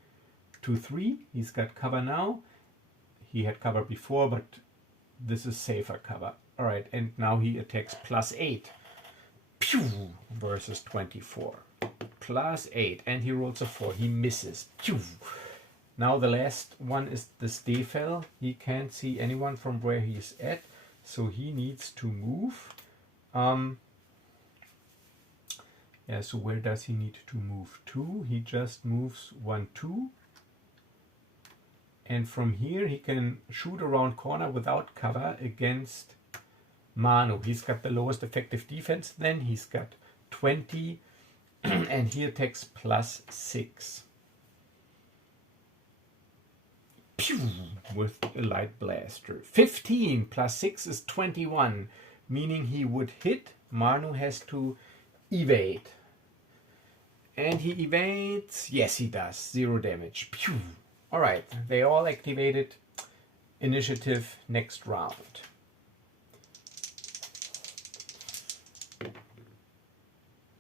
2, 3. He's got cover now. He had cover before, but this is safer cover. Alright, and now he attacks plus 8. Pew! Versus 24. Plus 8. And he rolls a 4. He misses. Pew! Now the last one is the Stefel. He can't see anyone from where he's at. So he needs to move. Yeah, so where does he need to move to? He just moves 1, 2. And from here he can shoot around corner without cover against Marnu. He's got the lowest effective defense then. He's got 20. And he attacks plus 6. Pew! With a light blaster. 15 plus 6 is 21, meaning he would hit. Marnu has to evade. And he evades. Yes, he does. 0 damage. Pew! Alright, they all activated. Initiative next round.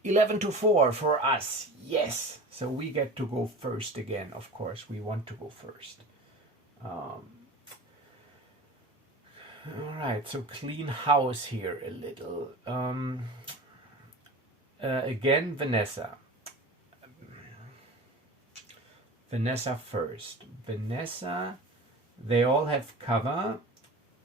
(11-4) for us. Yes. So we get to go first again. Of course, we want to go first. Alright, so clean house here a little. Again, Vanessa. Vanessa first. Vanessa, they all have cover.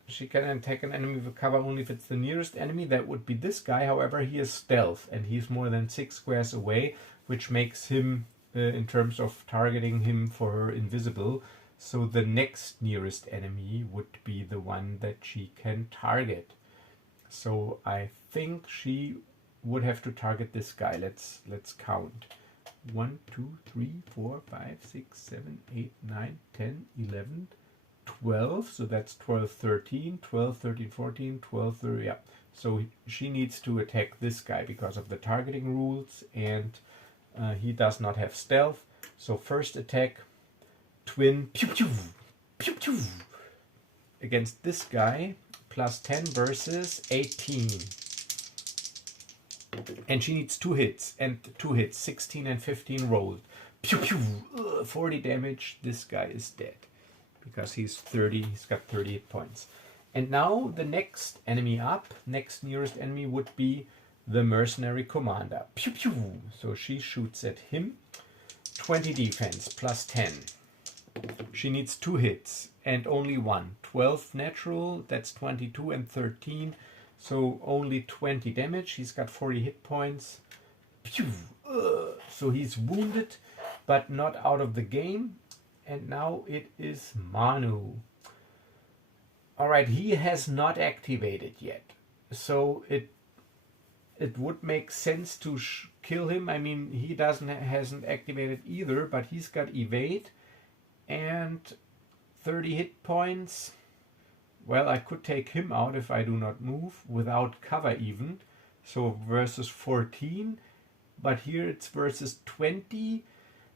She can attack an enemy with cover only if it's the nearest enemy. That would be this guy. However, he is stealth, and he's more than 6 squares away, which makes him, in terms of targeting him, for her invisible. So the next nearest enemy would be the one that she can target. So I think she would have to target this guy. Let's count. 1, 2, 3, 4, 5, 6, 7, 8, 9, 10, 11, 12. So that's 12, 13, 12, 13, 14, 12, 13. Yeah. So she needs to attack this guy because of the targeting rules, and He does not have stealth. So first attack, twin, pew pew, pew pew. Against this guy, plus 10 versus 18. And she needs 2 hits, and 2 hits, 16 and 15 rolled. Pew pew, 40 damage. This guy is dead because he's 30, he's got 30 hit points. And now the next enemy up, next nearest enemy would be the mercenary commander. Pew pew. So she shoots at him. 20 defense, plus 10. She needs 2 hits and only 1. 12 natural, that's 22 and 13. So only 20 damage. He's got 40 hit points. Pew. So he's wounded, but not out of the game. And now it is Marnu. Alright, he has not activated yet. So it would make sense to kill him. I mean, he hasn't activated either, but he's got evade and 30 hit points. Well, I could take him out if I do not move without cover even. So versus 14, but here it's versus 20.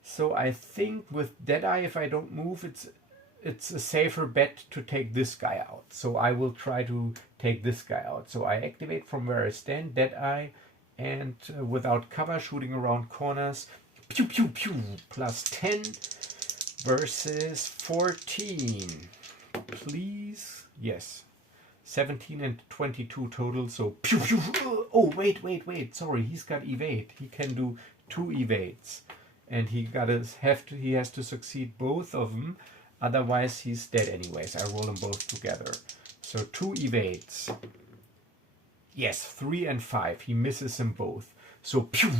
So I think with Deadeye, if I don't move, it's a safer bet to take this guy out. So I will try to take this guy out. So I activate from where I stand, Deadeye, and without cover, shooting around corners. Pew pew pew, plus 10 versus 14. Please, yes. 17 and 22 total, so pew pew. Oh, wait. Sorry, he's got evade. He can do 2 evades. And he has to succeed both of them. Otherwise, he's dead anyways. I roll them both together. So 2 evades. Yes, 3 and 5. He misses them both. So pew,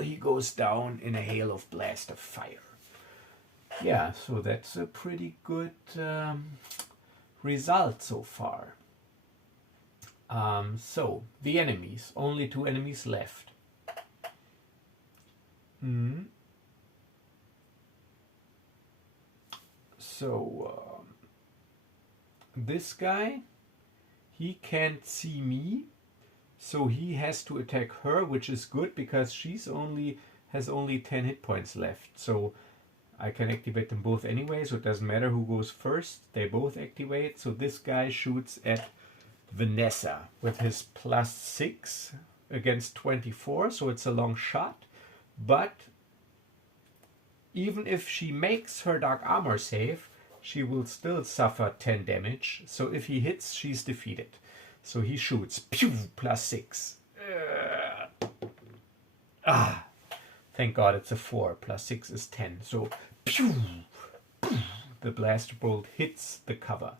he goes down in a hail of blast of fire. Yeah, so that's a pretty good result so far. So the enemies. Only 2 enemies left. So this guy, he can't see me, so he has to attack her, which is good because she's has only 10 hit points left. So I can activate them both anyway, so it doesn't matter who goes first. They both activate. So this guy shoots at Vanessa with his plus 6 against 24, so it's a long shot. But even if she makes her dark armor save, she will still suffer 10 damage. So if he hits, she's defeated. So he shoots. Pew! Plus 6. Thank God it's a 4. Plus 6 is 10. So pew! The blast bolt hits the cover.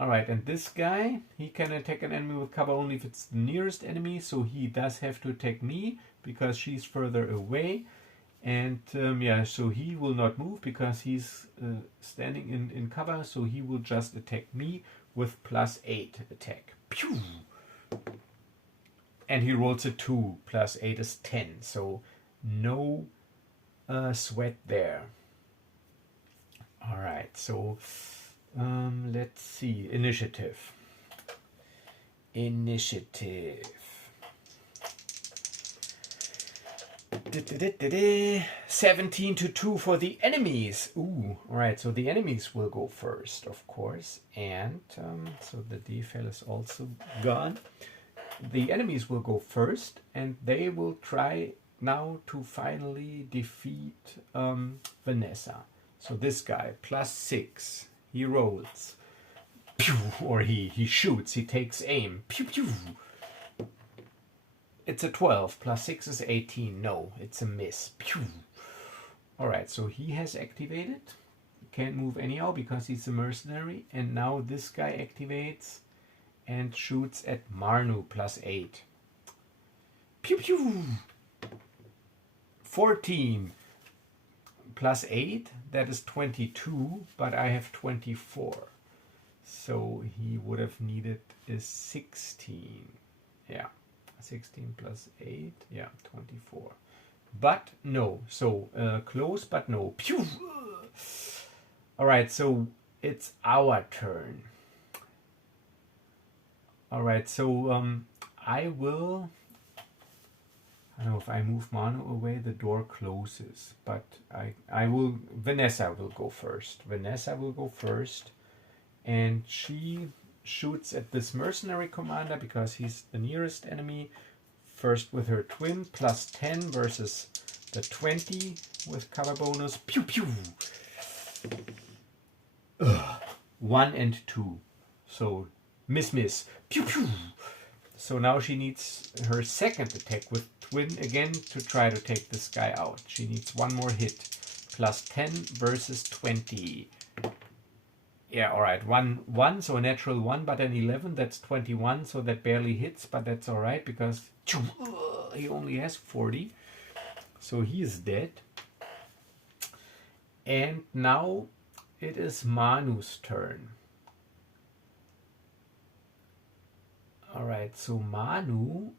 Alright, and this guy, he can attack an enemy with cover only if it's the nearest enemy. So he does have to attack me because she's further away. And yeah, so he will not move because he's standing in cover, so he will just attack me with plus 8 attack. Pew! And he rolls a 2, plus 8 is 10, so no sweat there. Alright, so let's see, initiative. 17 to 2 for the enemies. Ooh, alright, so the enemies will go first, of course. And so the defense is also gone. The enemies will go first, and they will try now to finally defeat Vanessa. So this guy, plus 6, he rolls. Pew, or he shoots, he takes aim. Pew, pew. It's a 12, plus 6 is 18. No, it's a miss. Pew. Alright, so he has activated. Can't move anyhow because he's a mercenary. And now this guy activates and shoots at Marnu, plus 8. Pew pew! 14 plus 8, that is 22, but I have 24. So he would have needed a 16. Yeah. 16 plus 8, yeah, 24. But no, so close, but no. Pew! Alright, so it's our turn. Alright, so I will know if I move Marnu away, the door closes. But I will. Vanessa will go first. Vanessa will go first, and she shoots at this mercenary commander because he's the nearest enemy. First with her twin, plus 10 versus the 20 with cover bonus. Pew pew. Ugh. 1 and 2. So miss. Pew pew. So now she needs her second attack with twin again to try to take this guy out. She needs one more hit. Plus 10 versus 20. Yeah, alright. 1, so a natural 1, but an 11, that's 21, so that barely hits, but that's alright because he only has 40. So he is dead. And now it is Marnu's turn. Alright, so Marnu,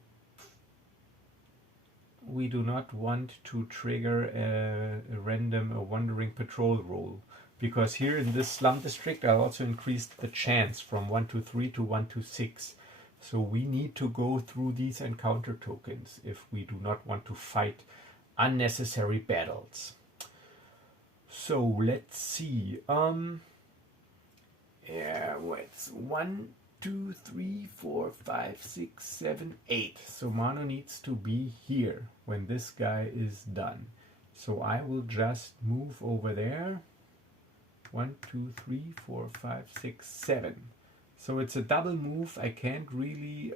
we do not want to trigger a random wandering patrol roll, because here in this slum district I also increased the chance from 1 to 3 to 1 to 6. So we need to go through these encounter tokens if we do not want to fight unnecessary battles. So let's see. Yeah, what's 1, 2, 3, 4, 5, 6, 7, 8. So Marnu needs to be here when this guy is done. So I will just move over there. 1, 2, 3, 4, 5, 6, 7. So it's a double move. I can't really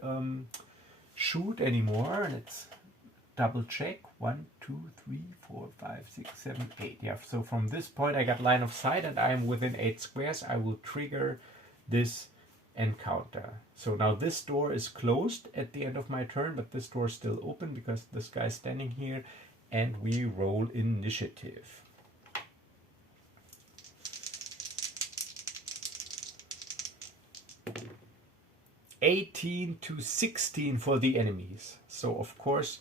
shoot anymore. Let's double check. 1, 2, 3, 4, 5, 6, 7, 8. Yeah, so from this point I got line of sight and I am within 8 squares. I will trigger this encounter. So now this door is closed at the end of my turn, but this door is still open because this guy's standing here, and we roll initiative. (18 to 16) for the enemies. So of course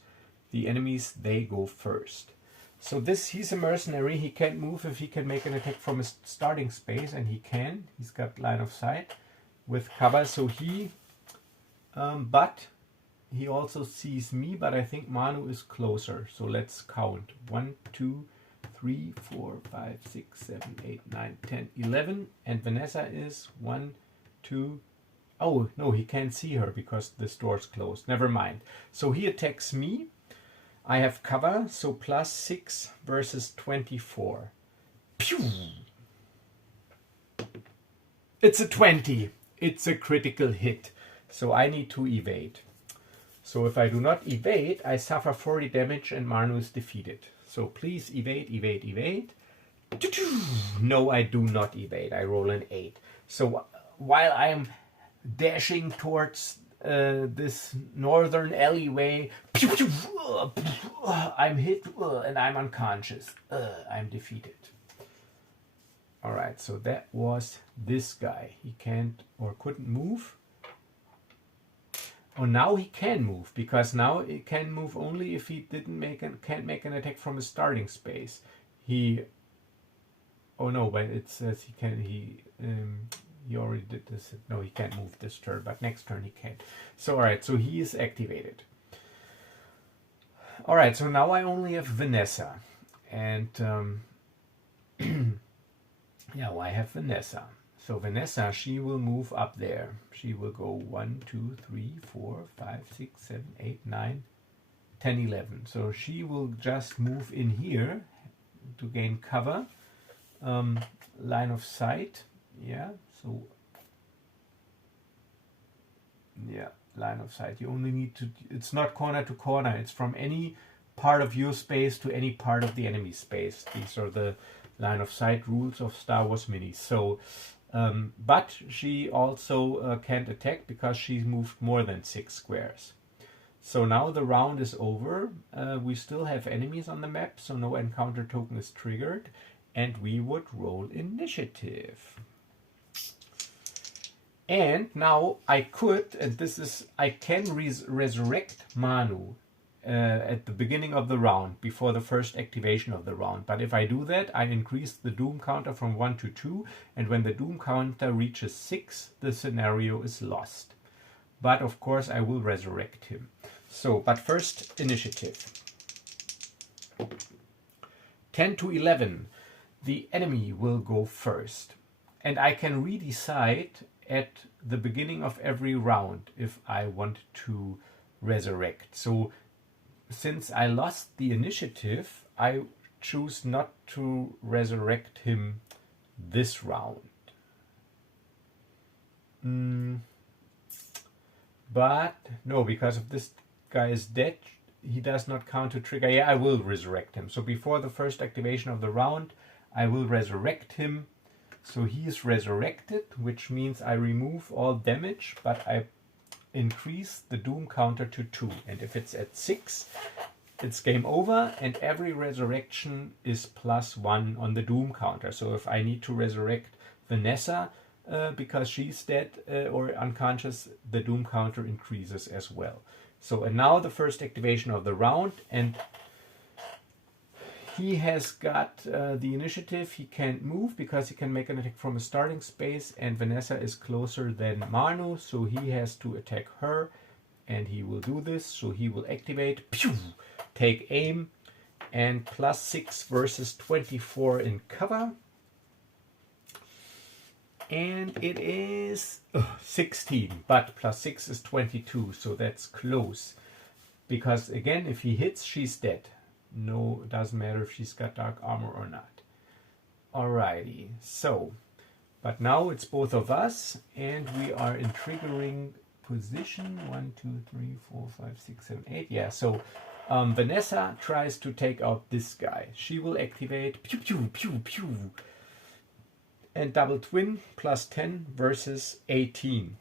the enemies, they go first. So he's a mercenary. He can't move if he can make an attack from his starting space, and he can. He's got line of sight with cover, so but he also sees me, but I think Marnu is closer. So let's count. 1, 2, 3, 4, 5, 6, 7, 8, 9, 10, 11. And Vanessa is 1, 2. Oh, no, he can't see her because this door's closed. Never mind. So he attacks me. I have cover, so plus 6 versus 24. Pew! It's a 20. It's a critical hit. So I need to evade. So if I do not evade, I suffer 40 damage and Marnu is defeated. So please evade, evade, evade. No, I do not evade. I roll an 8. So while I am dashing towards this northern alleyway, I'm hit and I'm unconscious. I'm defeated. Alright, so that was this guy. He can't or couldn't move. Oh, now he can move, because now he can move only if he can't make an attack from his starting space. Oh no, but it says he already did this. No, he can't move this turn, but next turn he can. So alright, so he is activated. Alright, so now I only have Vanessa. And yeah, well, I have Vanessa. So Vanessa, she will move up there. She will go 1, 2, 3, 4, 5, 6, 7, 8, 9, 10, 11. So she will just move in here to gain cover. Line of sight. Yeah, so yeah, line of sight. You only need to, it's not corner to corner. It's from any part of your space to any part of the enemy space. These are the line of sight rules of Star Wars Mini. So, but she also can't attack because she's moved more than 6 squares. So now the round is over. We still have enemies on the map, so no encounter token is triggered, and we would roll initiative. And now I can resurrect Marnu at the beginning of the round, before the first activation of the round. But if I do that, I increase the doom counter from 1 to 2, and when the doom counter reaches 6, the scenario is lost. But of course I will resurrect him. So, but first, initiative. 10 to 11. The enemy will go first. And I can redecide at the beginning of every round if I want to resurrect. So since I lost the initiative, I choose not to resurrect him this round. But no, because if this guy is dead, he does not count to trigger. Yeah, I will resurrect him. So before the first activation of the round, I will resurrect him. So he is resurrected, which means I remove all damage, but I increase the doom counter to 2. And if it's at 6, it's game over, and every resurrection is +1 on the doom counter. So if I need to resurrect Vanessa because she's dead or unconscious, the doom counter increases as well. So, and now the first activation of the round, and he has got the initiative. He can't move because he can make an attack from a starting space, and Vanessa is closer than Marnu, so he has to attack her, and he will do this. So he will activate, pew, take aim, and +6 versus 24 in cover. And it is 16, but +6 is 22, so that's close. Because again, if he hits, she's dead. No, it doesn't matter if she's got dark armor or not. Alrighty, so, but now it's both of us, and we are in triggering position. 1, 2, 3, 4, 5, 6, 7, 8. Yeah, so Vanessa tries to take out this guy. She will activate pew pew pew pew. And double twin +10 versus 18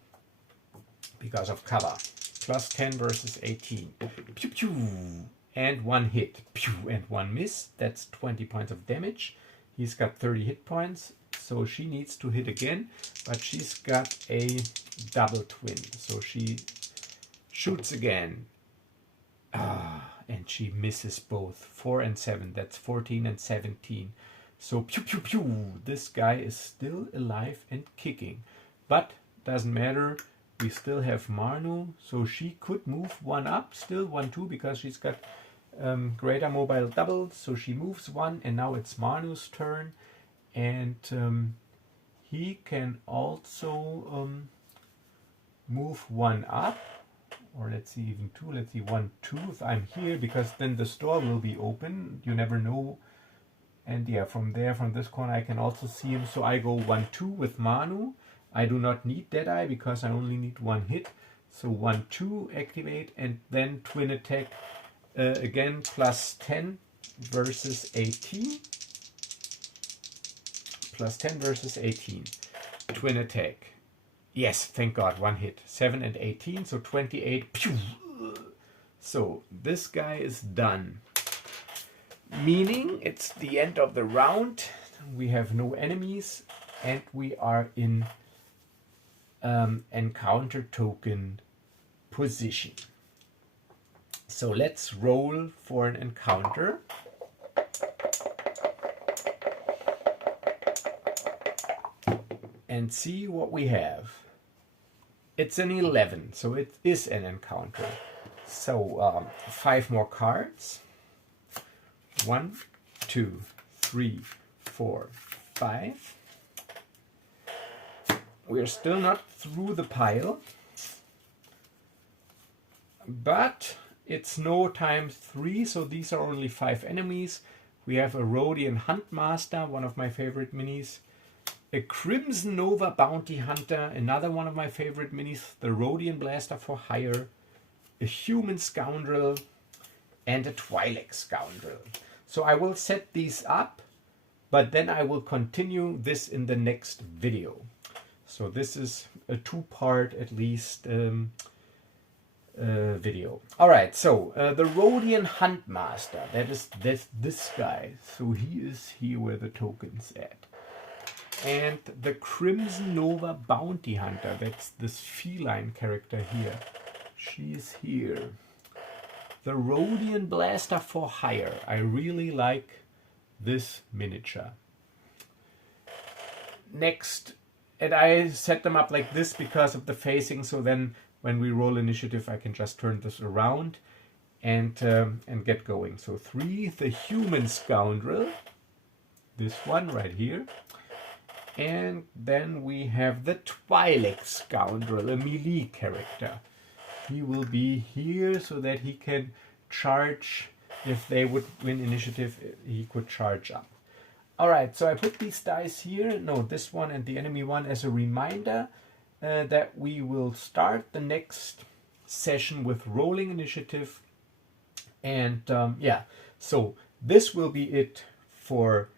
because of cover. +10 versus 18. Pew pew. And 1 hit. Pew, and 1 miss. That's 20 points of damage. He's got 30 hit points. So she needs to hit again. But she's got a double twin. So she shoots again. And she misses both. 4 and 7. That's 14 and 17. So pew pew pew, this guy is still alive and kicking. But doesn't matter, we still have Marnu, so she could move 1 up, still 1, 2, because she's got greater mobile double, so she moves 1, and now it's Marnu's turn. And he can also move 1 up, or let's see, even 2, let's see, 1, 2 if I'm here, because then the store will be open, you never know. And yeah, from there, from this corner, I can also see him. So I go 1, 2 with Marnu. I do not need Deadeye because I only need 1 hit. So 1, 2 activate, and then twin attack again +10 versus 18. +10 versus 18. Twin attack. Yes, thank God, 1 hit. 7 and 18, so 28. Pew! So this guy is done. Meaning it's the end of the round. We have no enemies, and we are in encounter token position. So let's roll for an encounter. And see what we have. It's an 11, so it is an encounter. So 5 more cards. 1, 2, 3, 4, 5. We're still not through the pile, but it's no times 3, so these are only 5 enemies. We have a Rhodian Huntmaster, one of my favorite minis, a Crimson Nova Bounty Hunter, another one of my favorite minis, the Rhodian Blaster for Hire, a Human Scoundrel, and a Twi'lek Scoundrel. So I will set these up, but then I will continue this in the next video. So this is a 2-part at least video. Alright, so the Rhodian Huntmaster, that is this guy. So he is here where the token's at. And the Crimson Nova Bounty Hunter, that's this feline character here. She's here. The Rhodian Blaster for Hire. I really like this miniature. Next, and I set them up like this because of the facing, so then when we roll initiative I can just turn this around. and get going. So 3, the human scoundrel, this one right here. And then we have the Twi'lek scoundrel, a melee character. He will be here so that he can charge. If they would win initiative, he could charge up. Alright, so I put these dice here, no, this one and the enemy one, as a reminder that we will start the next session with rolling initiative. And yeah, so this will be it for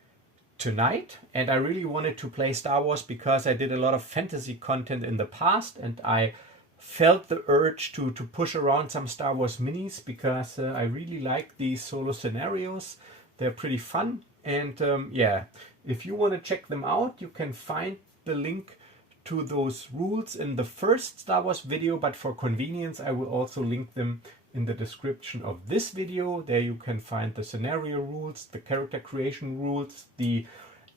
tonight. And I really wanted to play Star Wars because I did a lot of fantasy content in the past, and I felt the urge to push around some Star Wars minis because I really like these solo scenarios. They're pretty fun. And yeah, if you want to check them out, you can find the link to those rules in the first Star Wars video, but for convenience I will also link them in the description of this video. There you can find the scenario rules, the character creation rules, the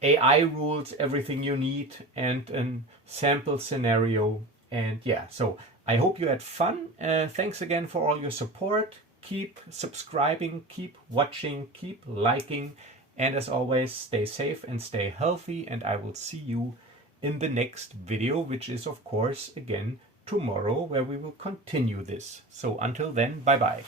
AI rules, everything you need, and a sample scenario. And yeah, so I hope you had fun. Thanks again for all your support. Keep subscribing, keep watching, keep liking, and as always, stay safe and stay healthy, and I will see you in the next video, which is of course again tomorrow, where we will continue this. So until then, bye bye.